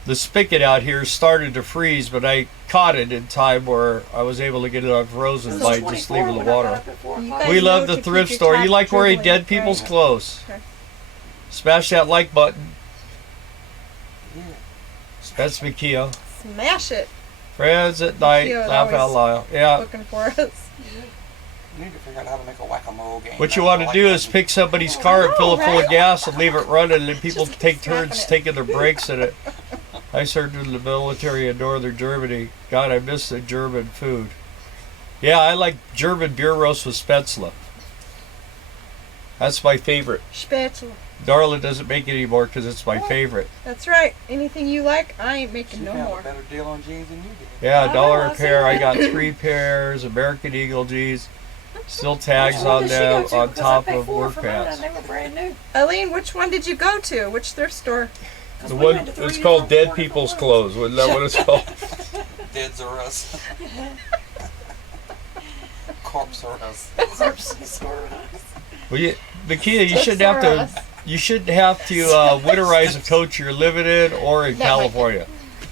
the spigot out here started to freeze, but I caught it in time where I was able to get it unfrozen It by was just 24 leaving the when I got water. up at 4 You o'clock. guys We love know the to keep thrift your store. You cat like wearing dribbling, dead people's right? clothes. Okay. Smash that like button. Yeah. That's Mikio. Smash it. Friends at night, Mikio laugh out always loud. Yeah. Looking for us. You need to figure out how to make a whack-a-mole game. What you want to do is pick somebody's car and fill it full of gas and leave it running, and people Just take snapping turns it. taking their breaks in it. I served in the military in northern Germany. God, I miss the German food. Yeah, I like German beer roast with Spätzle. That's my favorite. Spätzle. Darla doesn't make it anymore because it's my favorite. That's right. Anything you like, I ain't She making no found more. a better deal on jeans than you did. Yeah, I $1 know, a I pair. see I got that. 3 pairs, American Eagle jeans. Still tags Which one on did she them go to? on Because top I paid of $4 work for mine, pants. and they were brand new. Eileen, which one did you go to? Which thrift store? 'Cause The we one went to 3 it's called different Dead People's ones. Clothes. Wasn't that what it's called? Deads are us. Corpse are us. Corpses are us. Well, Nikita, you That's shouldn't have for to. us. You shouldn't have to winterize a coat you're living in or in That might California.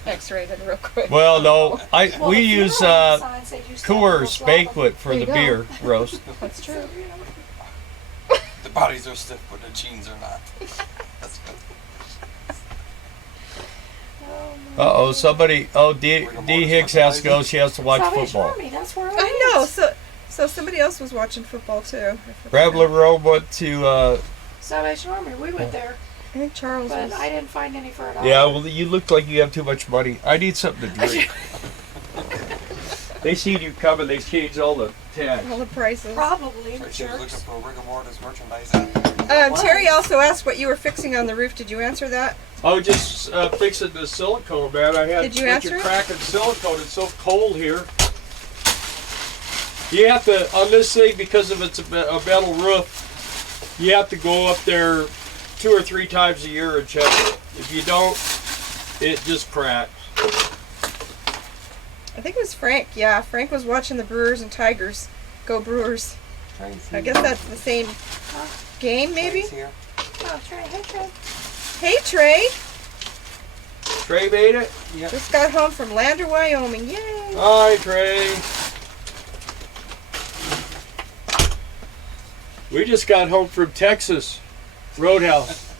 X-rated real quick. Well, no, Well, we the use funeral signs say you still have Coors to swap 'em. Banquet for There the you go. beer roast. That's true. So, you know. The bodies are stiff, but the jeans are not. That's good. Uh-oh, somebody. Oh, D Hicks has to go. She has to watch Salvation football. Army, that's where I know. So somebody else was watching football too. I forgot. Rambler Road went to. Salvation Army, we went there, I think Charles but was. I didn't find any for it. Yeah, well, you look like you have too much money. I need something to drink. They seen you coming. They changed all the tags. All the prices. Probably, She was looking jerks. for rigor mortis merchandise. Terry also asked what you were fixing on the roof. Did you answer that? Oh, just fixing the silicone, man. I had Did you a bunch answer of it? cracking silicone. It's so cold here. You have to, on this thing, because of it's a metal roof, you have to go up there 2 or 3 times a year and check it. If you don't, it just cracks. I think it was Frank. Yeah, Frank was watching the Brewers and Tigers. Go Brewers. I guess that's the same game, maybe? Here. Oh, Trey, hey, Trey. Hey, Trey. Trey made it? Yep. Just got home from Lander, Wyoming. Yay. Hi, Trey. We just got home from Texas. Roadhouse.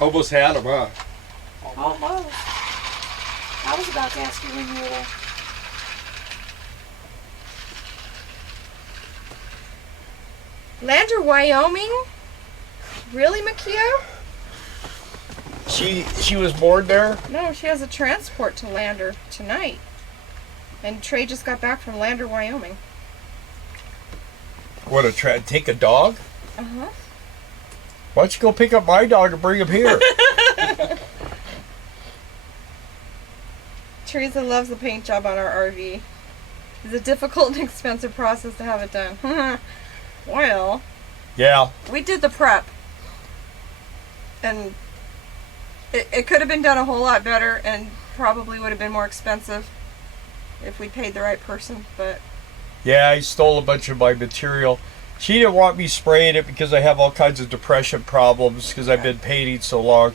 Almost had him, huh? Almost. I was about to ask you when you were there. Lander, Wyoming? Really, Makio? She was born there? No, she has a transport to Lander tonight. And Trey just got back from Lander, Wyoming. What, take a dog? Uh-huh. Why don't you go pick up my dog and bring him here? Teresa loves the paint job on our RV. It's a difficult and expensive process to have it done. Well, Yeah. we did the prep. And it could have been done a whole lot better and probably would have been more expensive if we paid the right person, but Yeah, he stole a bunch of my material. She didn't want me spraying it because I have all kinds of depression problems because I've been painting so long.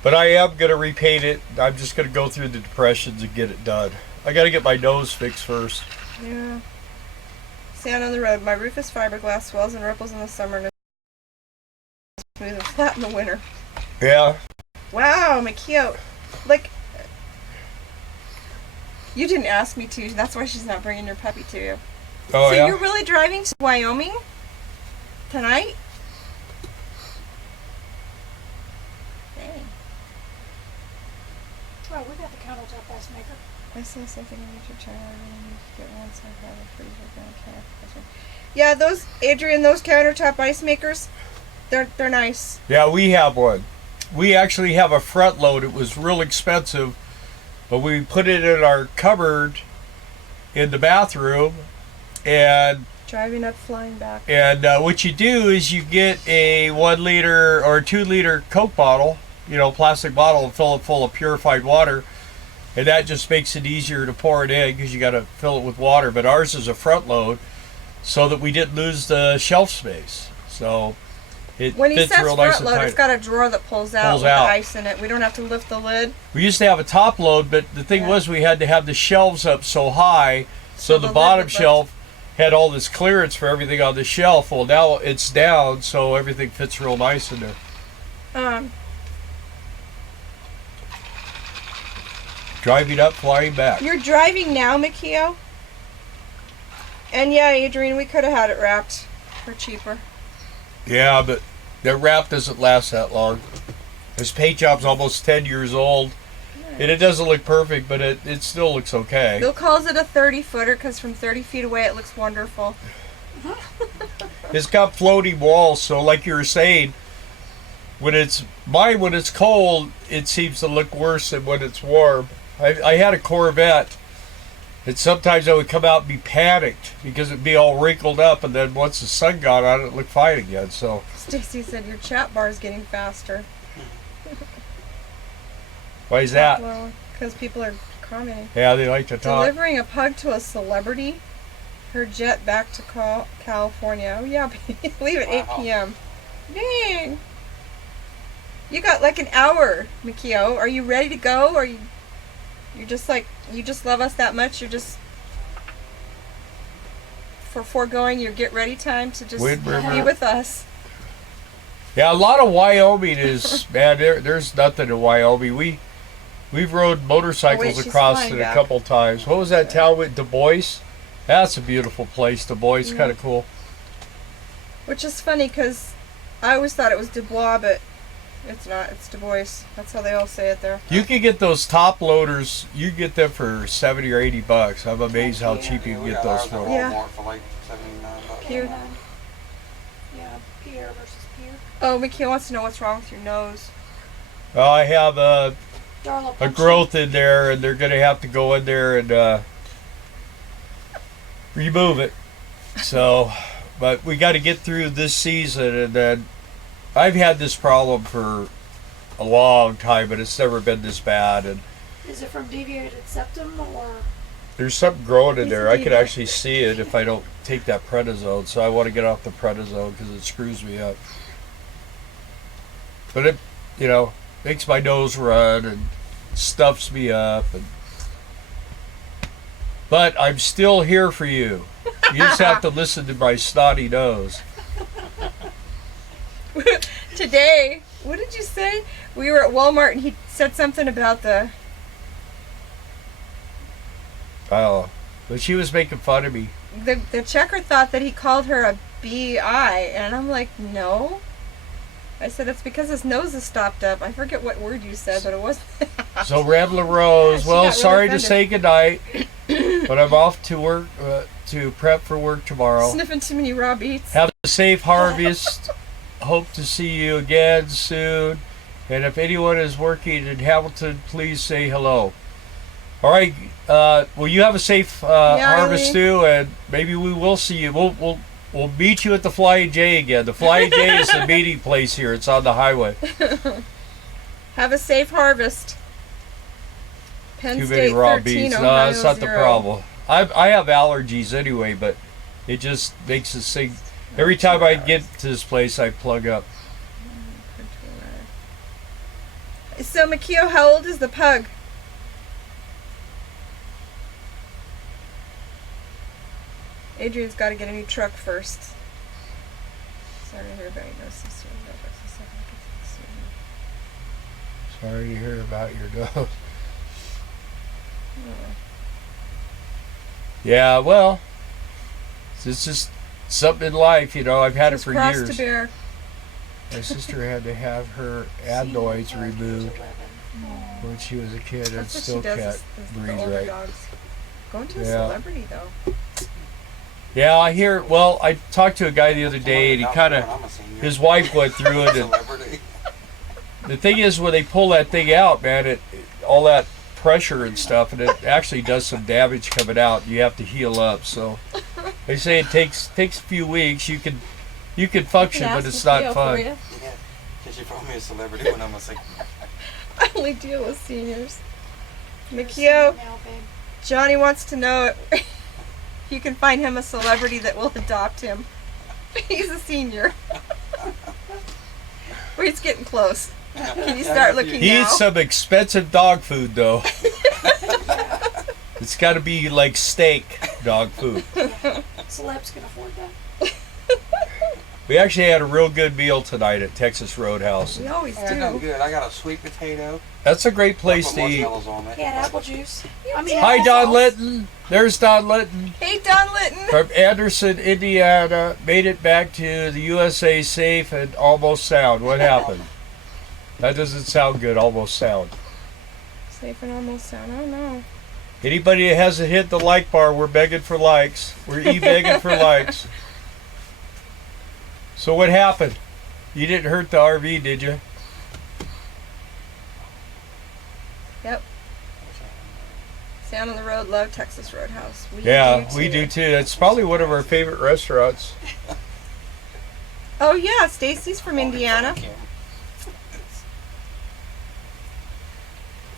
But I am going to repaint it. I'm just going to go through the depressions and get it done. I got to get my nose fixed first. yeah. Sand on the road. My roof is fiberglass, swells and ripples in the summer, and it's smooth and flat in the winter. Yeah. Wow, Makio. Like, you didn't ask me to. That's why she's not bringing your puppy to you. Oh, So yeah? you're really driving to Wyoming tonight? Dang. Oh, we got the countertop ice maker. I saw something on YouTube channel. I really need to get one, so I have a freezer going. Yeah, those, Adrian, those countertop ice makers, they're nice. Yeah, we have one. We actually have a front load. It was real expensive, but we put it in our cupboard in the bathroom, and Driving up, flying back. what you do is you get a 1 liter or 2 liter Coke bottle, plastic bottle, and fill it full of purified water, and that just makes it easier to pour it in because you got to fill it with water. But ours is a front load, so that we didn't lose the shelf space. So it When he fits says real nice front and load, it's tight. got a drawer that pulls out Pulls with out. the ice in it. We don't have to lift the lid. We used to have a top load, but the thing Yeah. was we had to have the shelves up so high, so So the the lid bottom would lift. shelf had all this clearance for everything on the shelf. Well, now it's down, so everything fits real nice in there. Driving up, flying back. You're driving now, Makio? And yeah, Adrian, we could have had it wrapped for cheaper. Yeah, but the wrap doesn't last that long. This paint job's almost 10 years old, and it doesn't look perfect, but it still looks okay. Bill calls it a 30-footer because from 30 feet away it looks wonderful. It's got floating walls, so like you were saying, when it's cold, it seems to look worse than when it's warm. I had a Corvette, and sometimes I would come out and be panicked because it'd be all wrinkled up, and then once the sun got on it, it looked fine again. So Stacy said your chat bar is getting faster. why is that? Because people are commenting. Yeah, they like to talk. Delivering a pug to a celebrity. Her jet back to California. Oh yeah, leave at 8 Wow. p.m. Dang. You got like an hour, Makio. Are you ready to go? Or you're just like, you just love us that much? You're just foregoing your get ready time to just Wind River. be with us. Yeah, a lot of Wyoming is, man, there's nothing in Wyoming. We've rode motorcycles Oh, wait, she's across flying it a back. couple times. What was that town with Du Bois? That's a beautiful place, Du Bois. Yeah. Kind of cool. Which is funny because I always thought it was Dubois, but it's not. It's Du Bois. That's how they all say it there. You can get those top loaders. You can get them for $70 or $80. I'm amazed how cheap you Yeah, can we get got those ours at for. Yeah. Walmart for like $79. Cute. Yeah, Pierre versus Pierre. Oh, Makio wants to know what's wrong with your nose. Well, I have a Darla a punched growth in there, and they're going to have to go in there and remove it. So, but we got to get through this season, and then I've had this problem for a long time, but it's never been this bad. And Is it from deviated septum or? there's something growing in It's there. a I could deviate. actually see it if I don't take that prednisone. So I want to get off the prednisone because it screws me up. But it, makes my nose run and stuffs me up. But I'm still here for you. You just have to listen to my snotty nose. Today, what did you say? We were at Walmart and he said something about the. Oh, but she was making fun of me. The checker thought that he called her a BI, and I'm like, no. I said it's because his nose is stopped up. I forget what word you said, but it wasn't. So Rambler Rose, She well, got really sorry to offended. say goodnight, but I'm off to work to prep for work tomorrow. Sniffing too many raw beets. Have a safe harvest. Hope to see you again soon. And if anyone is working in Hamilton, please say hello. All right. Well, you have a safe harvest too, and maybe we will see you. We'll meet you at the Flying J again. The Flying J is the meeting place here. It's on the highway. Have a safe harvest. Penn Too State many raw 13, beans. No, Ohio that's not 0. the problem. I have allergies anyway, but it just makes this thing. Every time I get to this place, I plug up. So, Makio, how old is the pug? Adrian's got to get a new truck first. Sorry to hear about your nose. Sorry to hear about your nose. Yeah, well, it's just something in life, you know. I've had it for Cross years. to bear. My sister had to have her adenoids removed when she was a kid, and That's what still she does. can't Is the breathe older right. dogs. Going to a Yeah. celebrity though. Yeah, I hear. Well, I talked to a guy the other day, and he kind of, his wife went through it, and Celebrity. the thing is, when they pull that thing out, man, all that pressure and stuff, and it actually does some damage coming out. You have to heal up. So they say it takes a few weeks. You can function, but it's not fun. Yeah, because you brought me a celebrity when I'm a sick. I only deal with seniors. Makio, Now, babe. Johnny wants to know if you can find him a celebrity that will adopt him. He's a senior. Well, he's getting close. Can you start looking He now? eats some expensive dog food, though. It's got to be like steak dog food. Celebs can afford that. We actually had a real good meal tonight at Texas Roadhouse. We always Yeah, I done do. good. I got a sweet potato. That's a great place Put to eat. marshmallows on it. He had apple juice. I mean, Hi, applesauce. Don Litton. There's Don Litton Hey, Don Litton. from Anderson, Indiana. Made it back to the USA safe and almost sound. What happened? That doesn't sound good. Almost sound. Safe and almost sound. I don't know. Anybody that hasn't hit the like bar, we're begging for likes. We're begging for likes. So what happened? You didn't hurt the RV, did you? Yep. Sound on the road, love Texas Roadhouse. We do too. That's probably one of our favorite restaurants. Oh yeah, Stacy's from Indiana.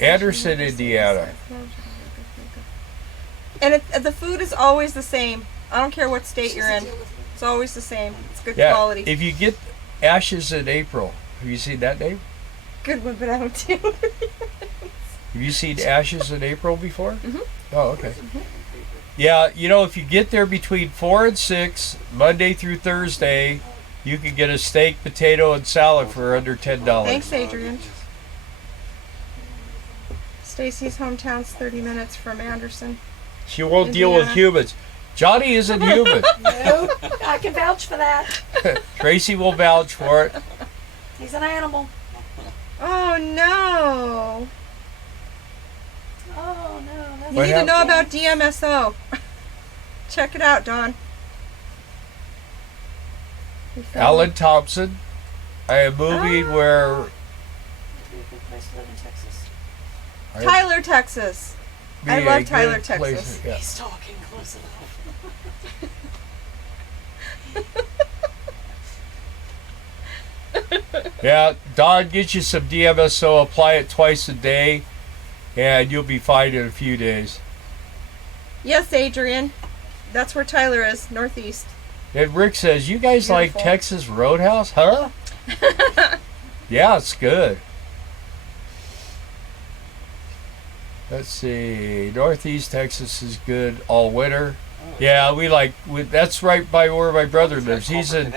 Anderson, Indiana. And the food is always the same. I don't care what state you're in. It's always the same. It's good Yeah, quality. if you get Ashes in April, have you seen that name? Good one, but I don't deal with it. Have you seen Ashes in April before? Mhm. Oh, okay. Yeah, you know, if you get there between 4 and 6, Monday through Thursday, you can get a steak, potato, and salad for under $10. Thanks, Adrian. Stacy's hometown's 30 minutes from Anderson. She won't deal with Indiana. humans. Johnny isn't human. No, I can vouch for that. Tracy will vouch for it. He's an animal. Oh no! Oh no, that's You What need to know happened? about DMSO. Check it out, Don. We found Alan Thompson. I am moving Ah. where That'd be a good place to live in Texas. I Tyler, Texas. be I a love good Tyler, place- Texas. yeah. He's talking close enough. Yeah, Don, get you some DMSO, apply it twice a day, and you'll be fine in a few days. Yes, Adrian. That's where Tyler is, northeast. And Rick says, you guys like Beautiful. Texas Roadhouse, huh? Yeah, it's good. Let's see, Northeast Texas is good all winter. Yeah, that's right by where my brother lives. He's in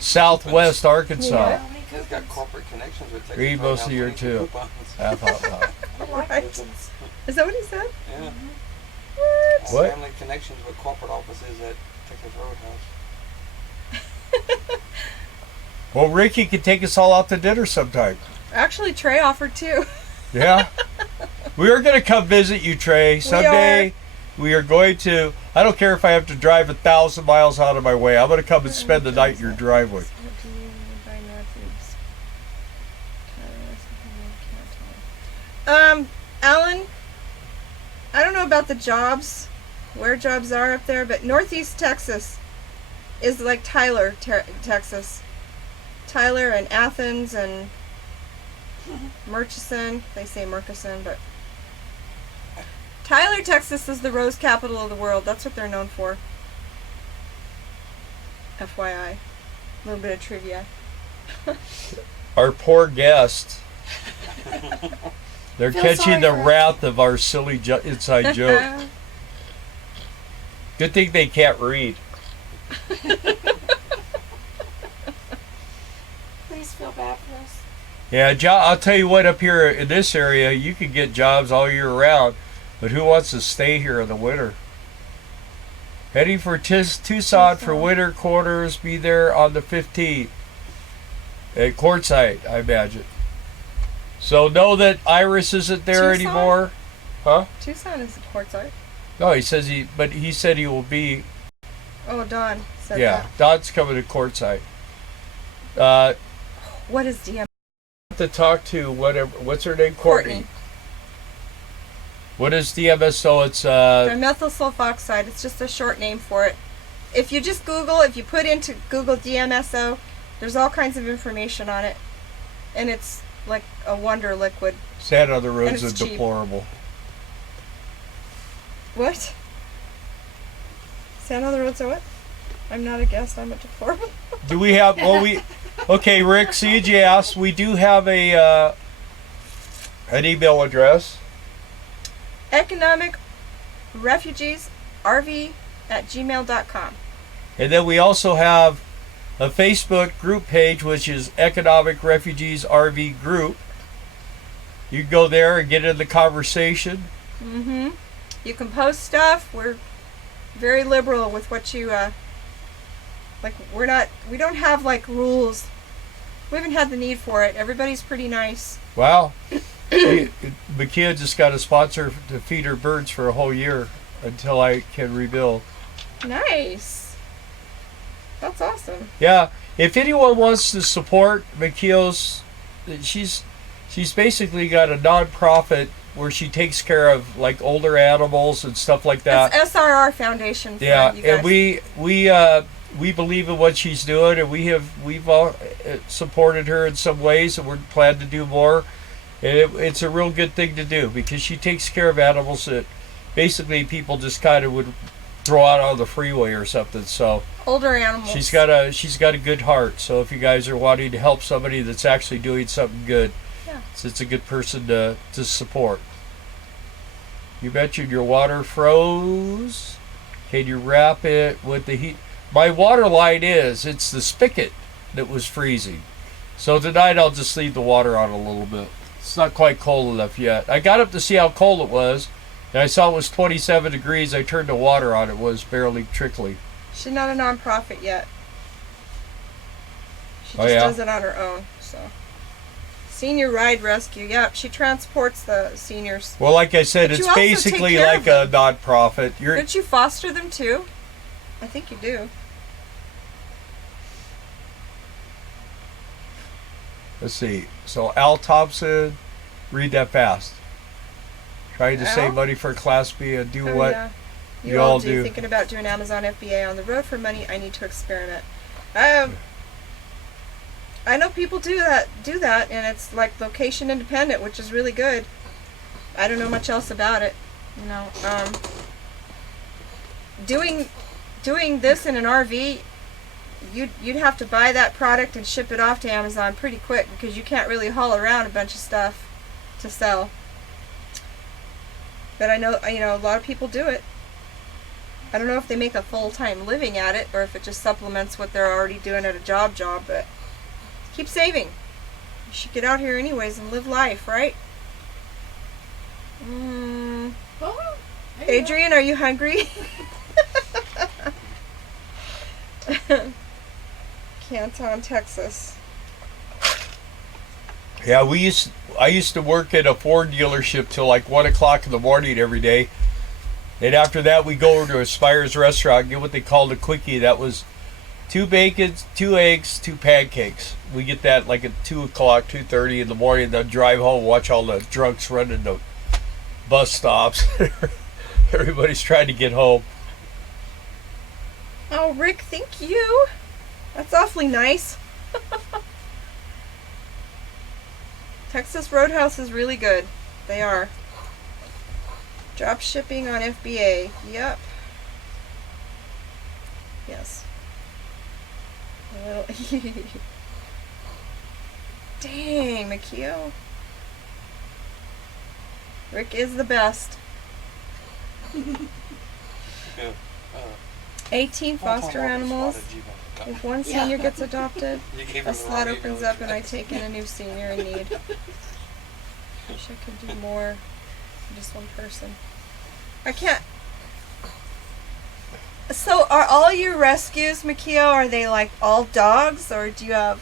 Southwest Arkansas. Yeah. How many He's got coupons? corporate connections with Texas. Read most of your Roadhouse. too. Coupons. I like Right. coupons. Is that what he said? Yeah. What? Family connections with corporate offices at Texas Roadhouse. Well, Ricky could take us all out to dinner sometime. Actually, Trey offered too. Yeah. We are going to come visit you, Trey. Someday we are going to, I don't care if I have to drive 1,000 miles out of my way. I'm going to come and spend the night in your driveway. Alan, I don't know about the jobs, where jobs are up there, but Northeast Texas is like Tyler, Texas. Tyler and Athens and Murchison. They say Murchison, but Tyler, Texas is the rose capital of the world. That's what they're known for. FYI. A little bit of trivia. Our poor guest. They're Feel catching sorry the for us. wrath of our silly inside joke. Good thing they can't read. Please feel bad for us. Yeah, I'll tell you what, up here in this area, you can get jobs all year round, but who wants to stay here in the winter? Heading for Tucson for winter quarters. Be there on the 15th. At Quartzsite, I imagine. So know that Iris isn't there Tucson? anymore. Huh? Tucson is a Quartzsite. No, he said he will be. Oh, Don said Yeah, that. Don's coming to Quartzsite. What is DM? To talk to what's her name? Courtney. What is DMS? So it's Dimethyl sulfoxide. It's just a short name for it. If you just if you put into Google DMSO, there's all kinds of information on it, and it's like a wonder liquid. sand on the roads it's is cheap. deplorable. What? Sand on the roads are what? I'm not a guest. I'm a deplorable. Do we have? Okay, Rick. CJ asked. We do have an email address. Economic refugees rv@gmail.com. And then we also have a Facebook group page, which is Economic Refugees RV Group. You can go there and get in the conversation. Mm-hmm. You can post stuff. We're very liberal with what you we don't have like rules. We haven't had the need for it. Everybody's pretty nice. Wow. Makia just got a sponsor to feed her birds for a whole year until I can rebuild. Nice. That's awesome. Yeah, if anyone wants to support Makia's, she's basically got a non-profit where she takes care of like older animals and stuff like that. That's SRR Foundation. For Yeah, you guys. and we believe in what she's doing, and we've all supported her in some ways, and we're glad to do more. And it's a real good thing to do because she takes care of animals that basically people just kind of would throw out on the freeway or something. So older animals. she's got a good heart. So if you guys are wanting to help somebody that's actually doing something good, Yeah. it's a good person to support. You mentioned your water froze. Can you wrap it with the heat? My water line it's the spigot that was freezing. So tonight I'll just leave the water on a little bit. It's not quite cold enough yet. I got up to see how cold it was, and I saw it was 27 degrees. I turned the water on. It was barely trickly. She's not a non-profit yet. She Oh, just yeah? does it on her own. So, Senior Ride Rescue. Yep, she transports the seniors. Well, like I said, But you it's also basically take care like of a them. non-profit. Don't you foster them too? I think you do. Let's see. So Al Thompson, read that fast. Trying to Al? save money for Class B and do Oh, what yeah. you all do. Thinking about doing Amazon FBA on the road for money. I need to experiment. I know people do that, and it's like location independent, which is really good. I don't know much else about it, you know. Doing this in an RV, you'd have to buy that product and ship it off to Amazon pretty quick because you can't really haul around a bunch of stuff to sell. But I know, a lot of people do it. I don't know if they make a full-time living at it or if it just supplements what they're already doing at a job, but keep saving. You should get out here anyways and live life, right? Oh, there you go. Adrian, are you hungry? Canton, Texas. Yeah, I used to work at a Ford dealership till like 1 o'clock in the morning every day. And after that, we go over to Aspire's restaurant and get what they called a quickie. That was 2 bacons, 2 eggs, 2 pancakes. We get that like at 2 o'clock, 2:30 in the morning. Then drive home, watch all the drunks running the bus stops. Everybody's trying to get home. Oh, Rick, thank you. That's awfully nice. Texas Roadhouse is really good. They are. Drop shipping on FBA. Yep. Yes. Well, dang, Makio. Rick is the best. Yeah. 18 foster animals. If one senior Yeah. gets adopted, You gave a her the slot wrong opens email up and I address. take in a new senior in need. Wish I could do more for just one person. I can't. So are all your rescues, Makio, are they like all dogs, or do you have,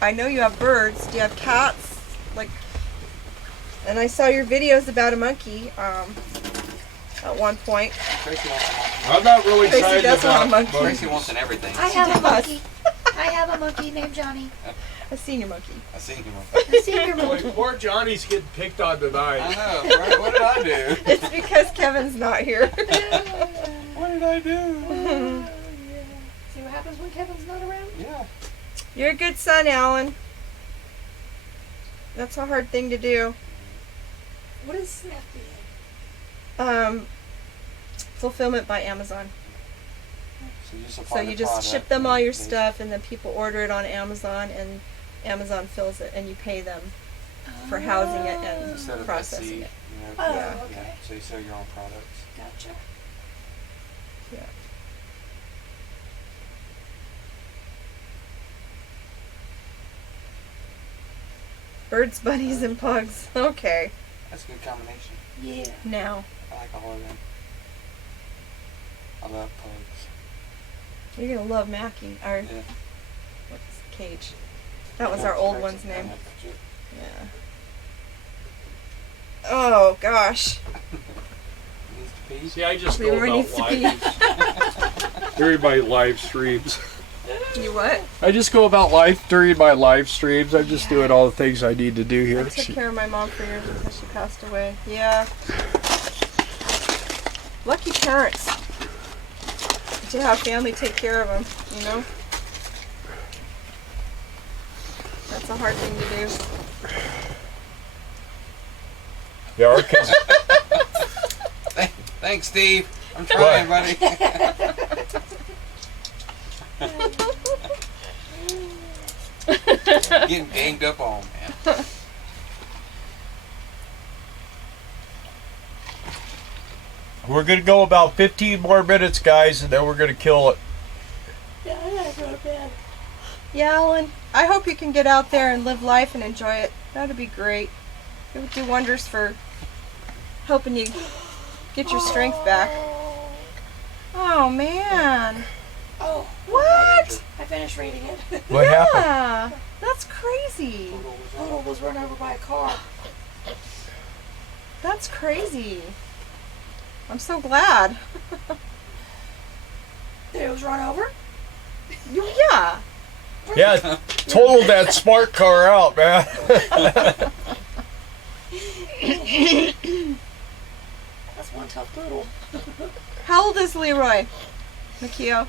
I know you have birds, do you have cats? Like, and I saw your videos about a monkey at one point. Tracy wants a monkey. I'm not really Tracy excited does want a about monkey. Tracy wants an everything. I have a does. monkey. I have a monkey named Johnny. A senior monkey. I seen him. A senior monkey. Boy, poor Johnny's getting picked on I tonight. know, right? What did I do? It's because Kevin's not here. What did I do? See what happens when Kevin's not around? Yeah. You're a good son, Alan. That's a hard thing to do. What is FBA? Fulfillment by Amazon. So you, So supply you the just product ship them all and your they- stuff, and then people order it on Amazon, and Amazon fills it, and you pay them for housing it and Instead of processing SC, it. you know, Oh, Yeah. okay. So you sell your own products. Gotcha. Yeah. Birds, bunnies, and pugs. Okay. That's a good combination. Yeah. Now. I like all of them. I love pugs. You're gonna love Mackie. Or Yeah. what's Cage? That was our old one's name. Yeah. Oh gosh. Needs to pee. See, I just We go were about needs to be. live during my live streams. You what? I just go about life during my live streams. I'm just doing all the things I need to do I here. took care of my mom for years until she passed away. Yeah. Lucky parents. To have family take care of them, you know? That's a hard thing to do. Yeah, our kids. Thanks, Steve. I'm trying, buddy. Getting ganged up on, man. We're gonna go about 15 more minutes, guys, and then we're gonna kill it. Yeah, I gotta go to bed. Yeah, Alan. I hope you can get out there and live life and enjoy it. That'd be great. It would do wonders for helping you get your strength back. Oh man. Oh, What? I finished reading it. What happened? Yeah. That's crazy. Poodle was run over by a car. That's crazy. I'm so glad. It was run over? Yeah. Yeah, totaled that smart car out, man. That's one tough poodle. How old is Leroy? Makio?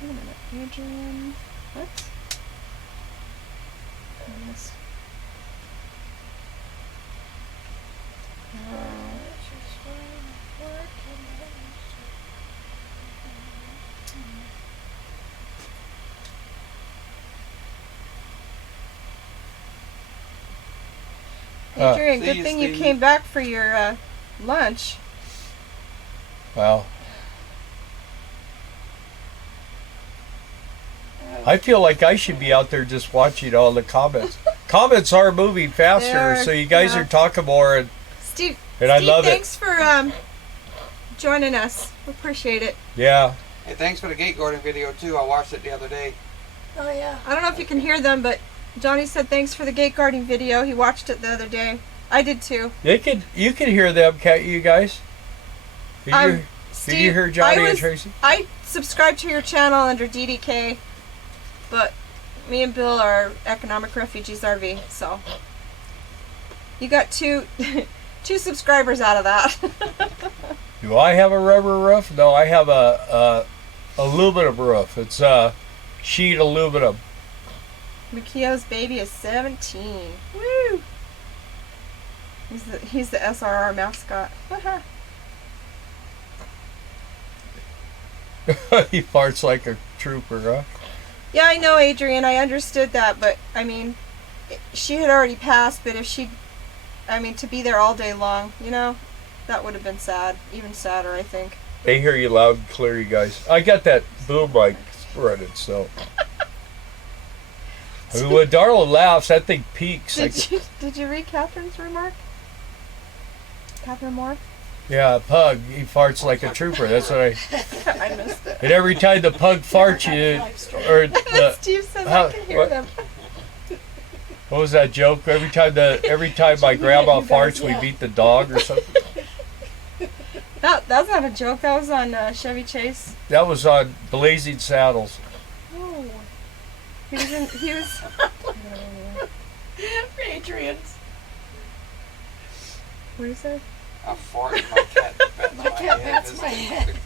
Wait a minute. Adrian. What? Yes. Adrian, See good you, thing you Stevie. came back for your lunch. Well, I feel like I should be out there just watching all the comments. Comments are moving faster, They're- so you guys yeah. are talking more, and Steve, I love it. thanks for joining us. We appreciate it. Yeah. Hey, thanks for the gate guarding video too. I watched it the other day. Oh, yeah. I don't know if you can hear them, but Johnny said thanks for the gate guarding video. He watched it the other day. I did too. You could hear them, can't you guys? Did you hear Johnny and Tracy? I subscribe to your channel under DDK, but me and Bill are Economic Refugees RV, so you got two subscribers out of that. Do I have a rubber roof? No, I have a aluminum roof. It's sheet aluminum. Makio's baby is 17. Woo! He's the SRR mascot. He farts like a trooper, huh? Yeah, I know, Adrian. I understood that, but I mean, she had already passed. But if to be there all day long, that would have been sad. Even sadder, I think. They hear you loud and clear, you guys. I got that boom mic running, so. I mean, when Darla laughs, that thing peaks. Did you read Catherine's remark? Catherine Moore? Yeah, a pug, he farts like a trooper. That's what I missed it. And every time the pug farts, Steve says I can hear them. What was that joke? Every time my grandma farts, we beat the dog or something. That's not a joke. That was on Chevy Chase. That was on Blazing Saddles. Oh. He was. Adrian's. What did he say? I fart and my cat bats my head.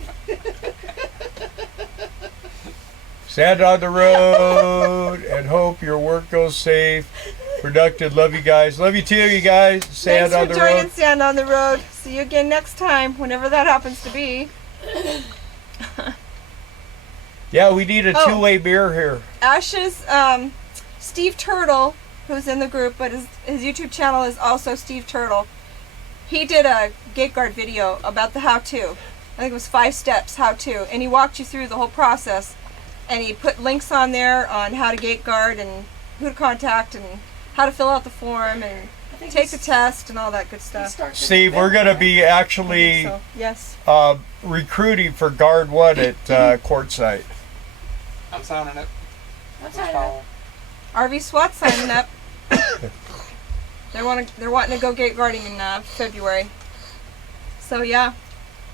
Stand on the road and hope your work goes safe, productive. Love you guys. Love you too, you guys. Stand on the road. Thanks for joining Stand on the Road. See you again next time, whenever that happens to be. Yeah, we need a two-way beer here. Ash's Steve Turtle, who's in the group, but his YouTube channel is also Steve Turtle. He did a gate guard video about the how-to. I think it was 5 steps how-to, and he walked you through the whole process. And he put links on there on how to gate guard and who to contact and how to fill out the form and take the test and all that good stuff. Steve, we're going to be actually yes. Recruiting for Guard 1 at Quartzsite. I'm signing it. RVSWAT signing up. They're wanting to go gate guarding in February. So yeah,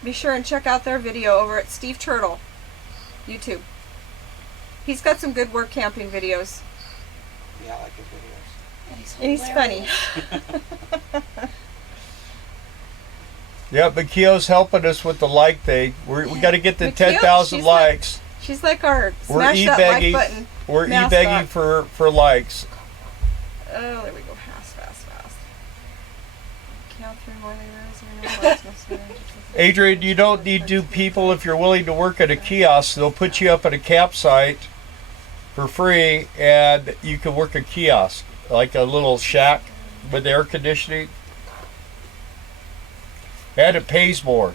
be sure and check out their video over at Steve Turtle, YouTube. He's got some good work camping videos. Yeah, I like his videos. And he's funny. Yeah, Makio's helping us with the like thing. We got to get the 10,000 likes. She's like our smash that like button. We're e-begging for likes. Oh, there we go. Fast. Catherine Morley Rose. Adrian, you don't need 2 people if you're willing to work at a kiosk. They'll put you up at a campsite for free, and you can work a kiosk, like a little shack with air conditioning. And it pays more.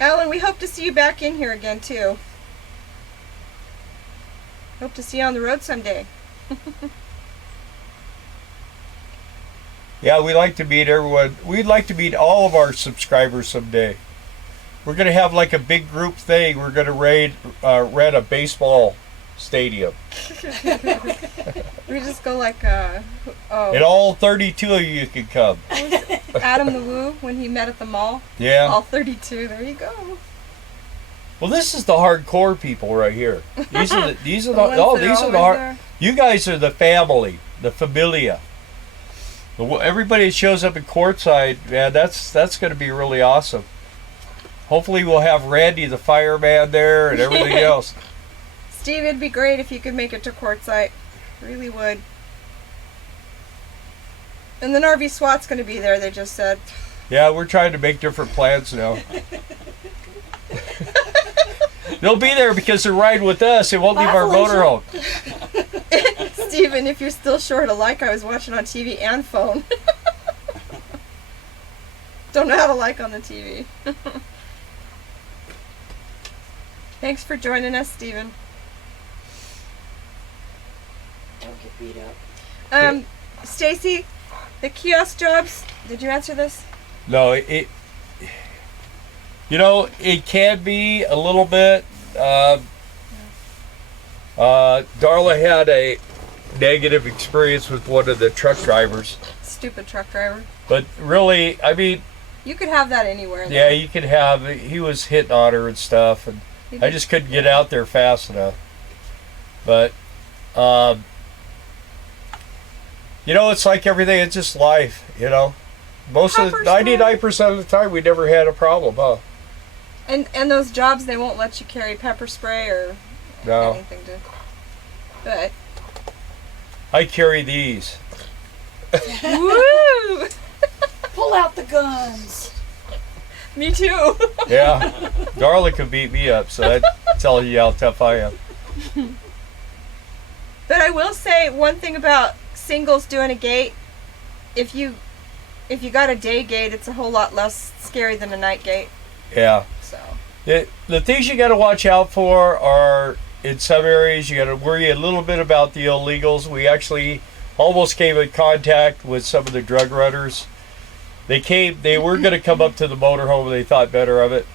Alan, we hope to see you back in here again, too. Hope to see you on the road someday. Yeah, we like to meet everyone. We'd like to meet all of our subscribers someday. We're going to have like a big group thing. We're going to rent a baseball stadium. We just go like, And all 32 of you can come. Adam the Woo, when he met at the mall. Yeah. All 32. There you go. Well, this is the hardcore people right here. These are the You guys are the family, the familia. Everybody that shows up at Quartzsite, man, that's going to be really awesome. Hopefully we'll have Randy the fireman there and everything else. Steve, it'd be great if you could make it to Quartzsite. Really would. And then RVSWAT's going to be there, they just said. Yeah, we're trying to make different plans now. They'll be there because they're riding with us. They won't leave our motorhome. Steven, if you're still short a like, I was watching on TV and phone. Don't know how to like on the TV. Thanks for joining us, Steven. Don't get beat up. Stacy, the kiosk jobs, did you answer this? No, it can be a little bit. Darla had a negative experience with one of the truck drivers. Stupid truck driver. But really, I mean, You could have that anywhere. yeah, though. you could have. He was hitting on her and stuff, and I just couldn't get out there fast enough. But, you know, it's like everything. It's just life. You know, most of the 99% of the time, we never had a problem, huh? And those jobs, they won't let you carry pepper spray or No. anything to. But I carry these. woo! Pull out the guns. Me too. Yeah, Darla could beat me up, so that tells you how tough I am. But I will say one thing about singles doing a gate. If you got a day gate, it's a whole lot less scary than a night gate. Yeah. So The things you got to watch out for are, in some areas, you got to worry a little bit about the illegals. We actually almost came in contact with some of the drug runners. They were going to come up to the motorhome, and they thought better of it.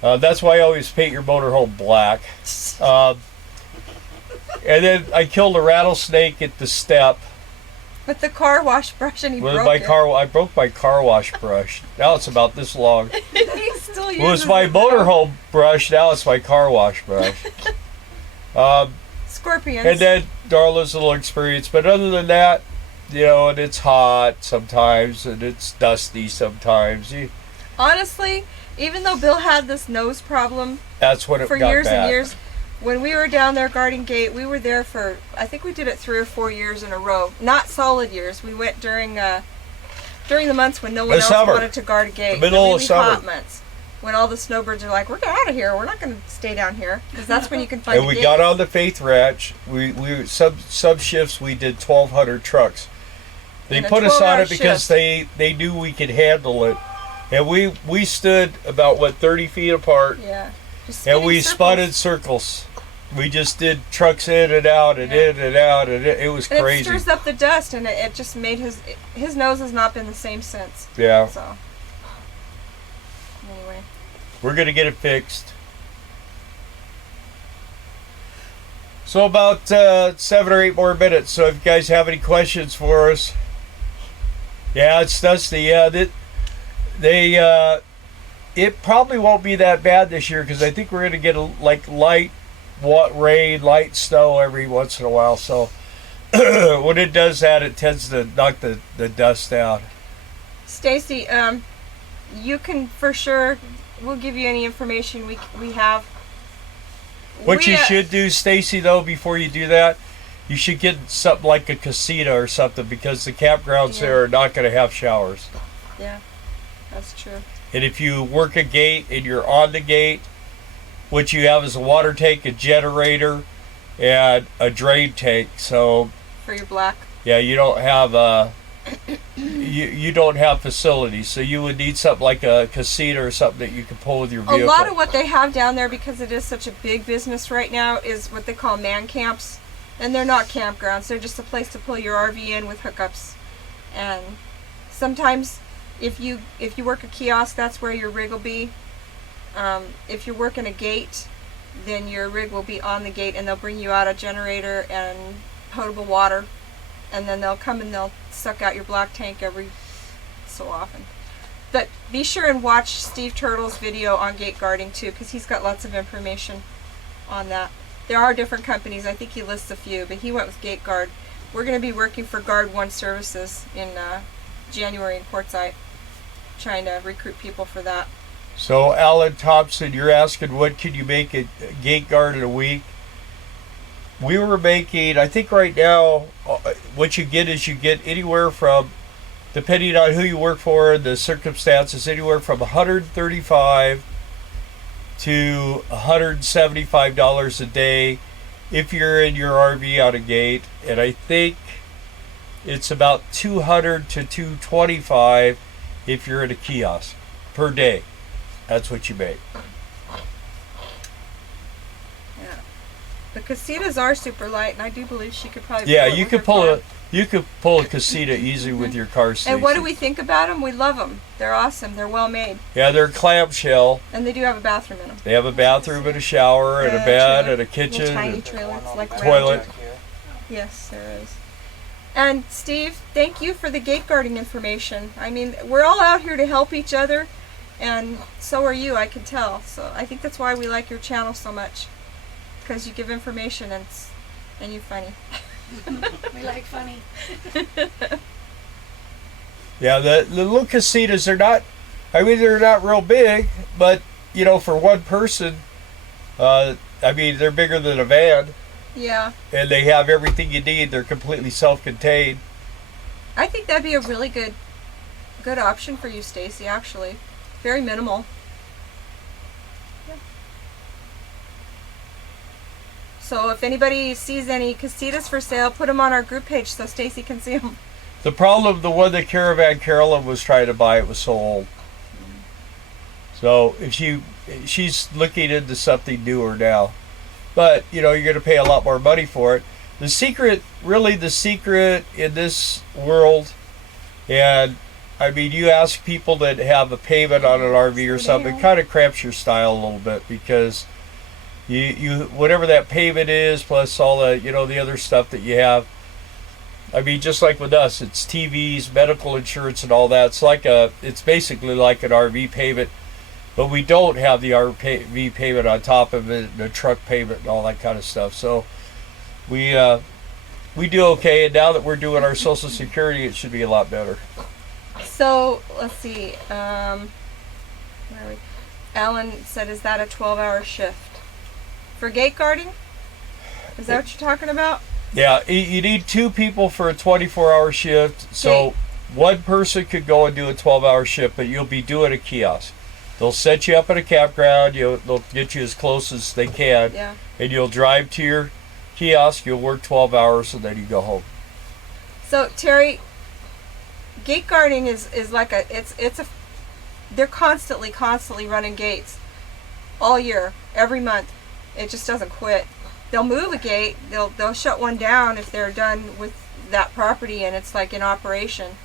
That's why I always paint your motorhome black. And then I killed a rattlesnake at the step. with the car wash brush, and he With broke my it. I broke my car wash brush. Now it's about this long. He still It was uses my it, though. motorhome brush. Now it's my car wash brush. Scorpions. And then Darla's a little experienced, but other than that, you know, and it's hot sometimes, and it's dusty sometimes. Honestly, even though Bill had this nose problem That's when it for got years bad. and years, when we were down there guarding gate, we were there for, I think we did it 3 or 4 years in a row. Not solid years. We went during the months when no one The else summer. wanted to guard a gate. The middle of really summer. hot months. When all the snowbirds are like, we're getting out of here. We're not going to stay down here. Because that's when you can find And a we gate. got on the Faith Ranch. We sub shifts. We did 1,200 trucks. They In a put us on 12-hour it because shift. they knew we could handle it, and we stood about 30 feet apart, Yeah. Just and spinning we circles. spotted circles. We just did trucks in and out and in and out, and it was And crazy. it stirs up the dust, and it just made his nose has not been the same since. Yeah, So, anyway. we're gonna get it fixed. So about 7 or 8 more minutes. So if you guys have any questions for us, yeah, it's dusty. Yeah, it probably won't be that bad this year because I think we're gonna get light rain, light snow every once in a while. So when it does that, it tends to knock the dust out. Stacy, you can for sure. We'll give you any information we have. What you should do, Stacy, though, before you do that, you should get something like a casita or something because the campgrounds Yeah. there are not going to have showers. Yeah, that's true. And if you work a gate and you're on the gate, what you have is a water tank, a generator, and a drain tank. So For your black. yeah, you don't have you don't have facilities. So you would need something like a casita or something that you can pull with your vehicle. A lot of what they have down there, because it is such a big business right now, is what they call man camps. And they're not campgrounds. They're just a place to pull your RV in with hookups. And sometimes if you work a kiosk, that's where your rig will be. If you're working a gate, then your rig will be on the gate, and they'll bring you out a generator and potable water. And then they'll come and they'll suck out your black tank every so often. But be sure and watch Steve Turtle's video on gate guarding too, because he's got lots of information on that. There are different companies. I think he lists a few, but he went with Gate Guard. We're going to be working for Guard One Services in January in Quartzsite, trying to recruit people for that. So Alan Thompson, you're asking what could you make a gate guard in a week? We were making, I think right now, what you get is you get anywhere from, depending on who you work for and the circumstances, anywhere from $135 to $175 a day if you're in your RV on a gate, and I think it's about $200 to $225 if you're in a kiosk per day. That's what you make. Yeah. The casitas are super light, and I do believe she could probably. Yeah, pull it you with could her pull car. you could pull a casita easy with your car, Stacy. And what do we think about them? We love them. They're awesome. They're well made, Yeah, they're clamshell. and they do have a bathroom in them. They have a bathroom and a shower and a Yeah, bed trailer. and a Little kitchen. tiny and- trailer. It's like Toilet. round. Yes, there is. And Steve, thank you for the gate guarding information. I mean, we're all out here to help each other, and so are you, I can tell. So I think that's why we like your channel so much, because you give information and you're funny. We like funny. Yeah, the little casitas are not, I mean, they're not real big, but, you know, for one person, I mean, they're bigger than a van. Yeah. And they have everything you need. They're completely self-contained. I think that'd be a really good option for you, Stacy, actually. Very minimal. Yeah. So if anybody sees any casitas for sale, put them on our group page so Stacy can see them. The problem, the one that Caravan Carolyn was trying to buy, it was so old. So if she's looking into something newer now. But, you know, you're going to pay a lot more money for it. The secret in this world, and I mean, you ask people that have a payment on an RV or something, it kind of cramps your style a little bit, because you whatever that payment is, plus all the, you know, the other stuff that you have. I mean, just like with us, it's TVs, medical insurance, and all that. It's basically like an RV payment. But we don't have the RV payment on top of it, the truck payment and all that kind of stuff. So we do okay, and now that we're doing our Social Security, it should be a lot better. So let's see. Where are we? Alan said, "Is that a 12-hour shift for gate guarding? Is that what you're talking about?" Yeah, you need 2 people for a 24-hour shift. So one person could go and do a 12-hour shift, but you'll be doing a kiosk. They'll set you up at a campground. They'll get you as close as they can, Yeah. And you'll drive to your kiosk. You'll work 12 hours, and then you go home. So Terry, gate guarding is like they're constantly running gates all year, every month. It just doesn't quit. They'll move a gate. They'll shut one down if they're done with that property and it's like in operation,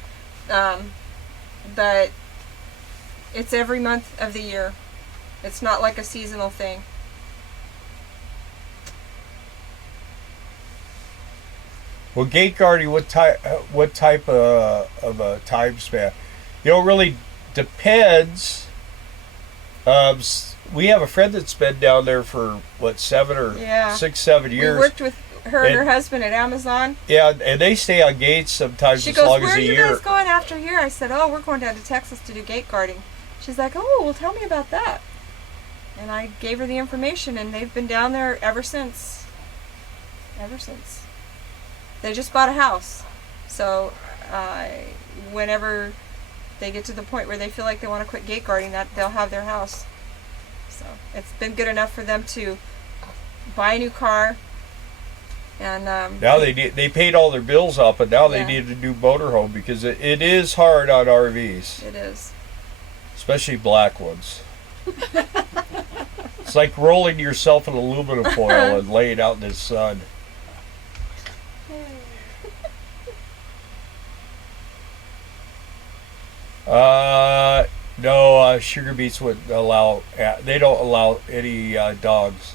but it's every month of the year. It's not like a seasonal thing. Well, gate guarding, what type of a time span? You know, it really depends. We have a friend that's been down there for 6, 7 years. We worked with her and her husband at Amazon. Yeah, and they stay on gates sometimes She as goes, long "Where as are a you year." guys going after here?" I said, "Oh, we're going down to Texas to do gate guarding." She's like, "Oh, well, tell me about that." And I gave her the information, and they've been down there ever since. Ever since. They just bought a house. So whenever they get to the point where they feel like they want to quit gate guarding, that they'll have their house. So it's been good enough for them to buy a new car. And now they paid all their bills off, but now they Yeah. need a new motorhome, because it is hard on RVs, it is. especially black ones. It's like rolling yourself in aluminum foil and laying out in the sun. No, Sugar Beets wouldn't allow. They don't allow any dogs.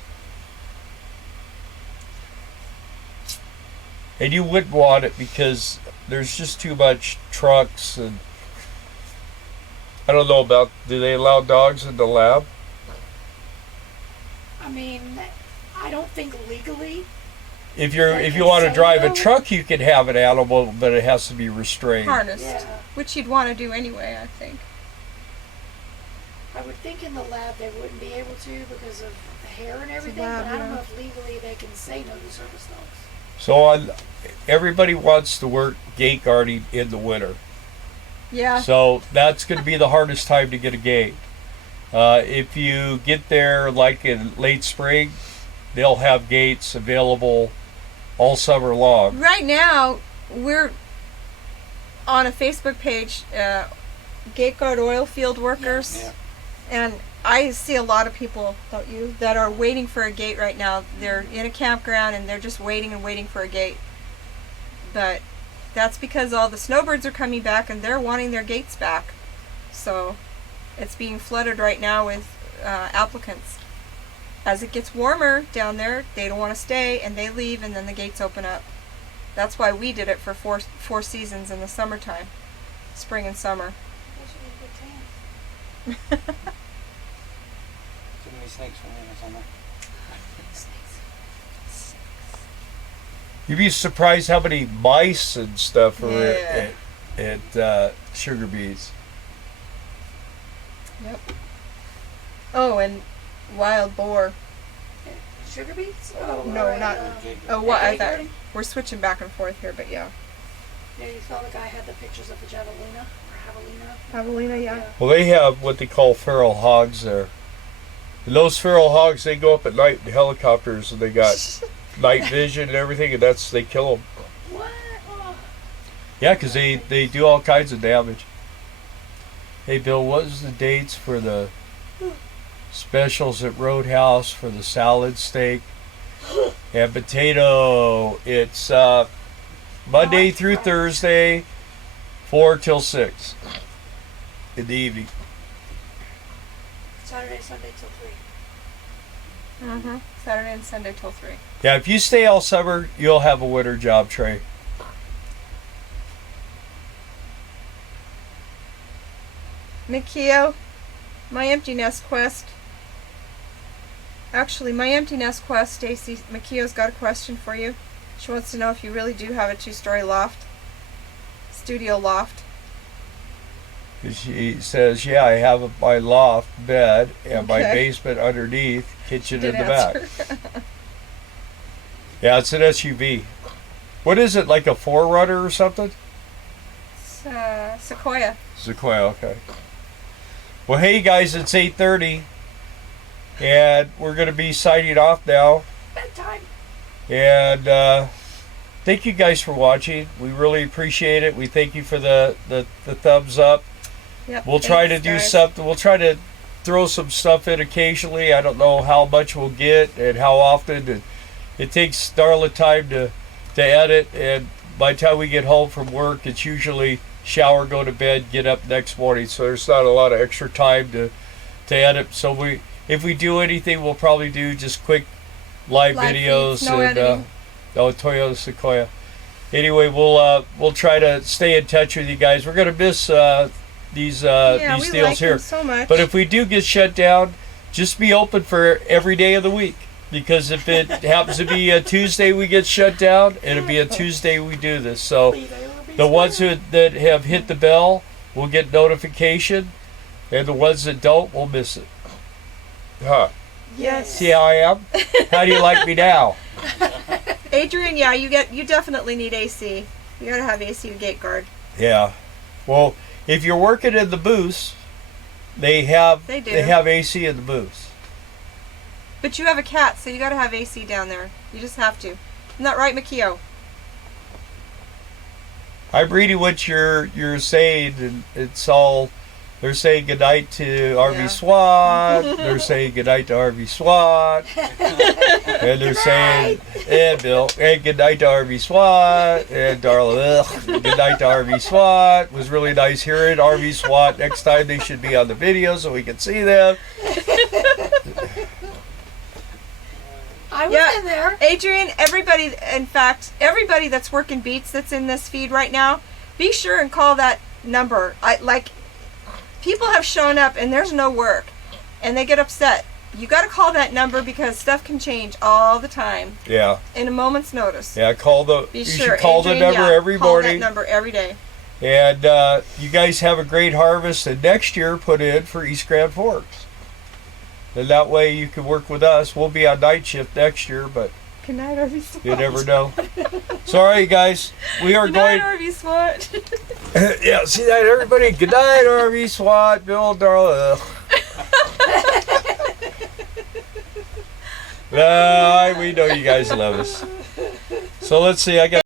And you wouldn't want it, because there's just too much trucks, and I don't know about, do they allow dogs in the lab? I mean, I don't think legally. If you Like want to say drive a no? truck, you can have an animal, but it has to be restrained. Harnessed. Yeah. Which you'd want to do anyway, I think. I would think in the lab they wouldn't be able to because of the hair and everything, lab, but I don't yeah. know if legally they can say no to service dogs. So everybody wants to work gate guarding in the winter. Yeah. So that's going to be the hardest time to get a gate. If you get there like in late spring, they'll have gates available all summer long. Right now, we're on a Facebook page, Gate Guard Oil Field Workers, Yeah. and I see a lot of people, don't you, that are waiting for a gate right now. They're in a campground and they're just waiting and waiting for a gate. But that's because all the snowbirds are coming back and they're wanting their gates back. So it's being flooded right now with applicants. As it gets warmer down there, they don't want to stay and they leave, and then the gates open up. That's why we did it for four seasons in the summertime, spring and summer. Too many snakes for me in the summer. You'd be surprised how many mice and stuff are Yeah. at sugar beets. Yep. Oh, and wild boar. Sugar beets? No, right, not- Jake, Oh, what? I Yeah, thought we're switching back and forth here, but yeah. Yeah, you saw the guy had the pictures of the javelina or javelina. Javelina, yeah. Well, they have what they call feral hogs there. And those feral hogs, they go up at night in helicopters, and they got night vision and everything, and they kill them. What? Oh. Yeah, because they do all kinds of damage. Hey, Bill, what was the dates for the specials at Roadhouse for the salad steak and potato? It's Monday through Thursday, 4 till 6 in the evening. Saturday, Sunday till 3. Mm-hmm. Saturday and Sunday till 3. Yeah, if you stay all summer, you'll have a winter job, Trey. Mikio, my empty nest quest. Actually, my empty nest quest, Stacy, Mikio's got a question for you. She wants to know if you really do have a 2-story loft. Studio loft. She says, yeah, I have my loft bed and my Okay. basement underneath, kitchen in Did the back. answer. Yeah, it's an SUV. What is it, like a 4Runner or something? It's, Sequoia. Sequoia, okay. Well, hey guys, it's 8:30, and we're going to be signing off now. Bedtime. And thank you guys for watching. We really appreciate it. We thank you for the thumbs up. Yep. We'll try to thanks, do guys. something. We'll try to throw some stuff in occasionally. I don't know how much we'll get and how often. And it takes Darla time to edit, and by the time we get home from work, it's usually shower, go to bed, get up next morning. So there's not a lot of extra time to edit. So if we do anything, we'll probably do just quick live videos feeds, no and editing. Toyota Sequoia. Anyway, we'll try to stay in touch with you guys. We're gonna miss these Yeah, these we deals like here. them so much. But if we do get shut down, just be open for every day of the week. Because if it happens to be a Tuesday we get shut down, it'll be a Tuesday we do this. So the ones that have hit the bell will get notification, and the ones that don't will miss it. Huh. Yes. See how I am? How do you like me now? Adrian, yeah, you definitely need AC. You gotta have AC to gate guard. Yeah. Well, if you're working in the booths, they have They do. AC in the booths. But you have a cat, so you gotta have AC down there. You just have to. Isn't that right, Mikio? I'm reading what you're saying, and it's all. They're saying goodnight to RVSWAT. They're saying goodnight to RVSWAT. And they're saying, and Bill, and goodnight to RVSWAT. And Darla, goodnight to RVSWAT. It was really nice hearing RVSWAT. Next time they should be on the video so we can see them. I was Yeah. in there. Adrian, everybody, in fact, everybody that's working beats that's in this feed right now, be sure and call that number. People have shown up and there's no work, and they get upset. You got to call that number because stuff can change all the time Yeah. in a moment's notice. Yeah, Be you sure. should call Adrian, the number yeah, every call morning. that number every day. And you guys have a great harvest, and next year put in for East Grand Forks. And that way you can work with us. We'll be on night shift next year, but Good night, RVSWAT. you never know. So, all right, guys, we are Good going. night, RVSWAT. Yeah, see that, everybody. Good night, RVSWAT, Bill, Darla. We know you guys love us. So let's see. I got.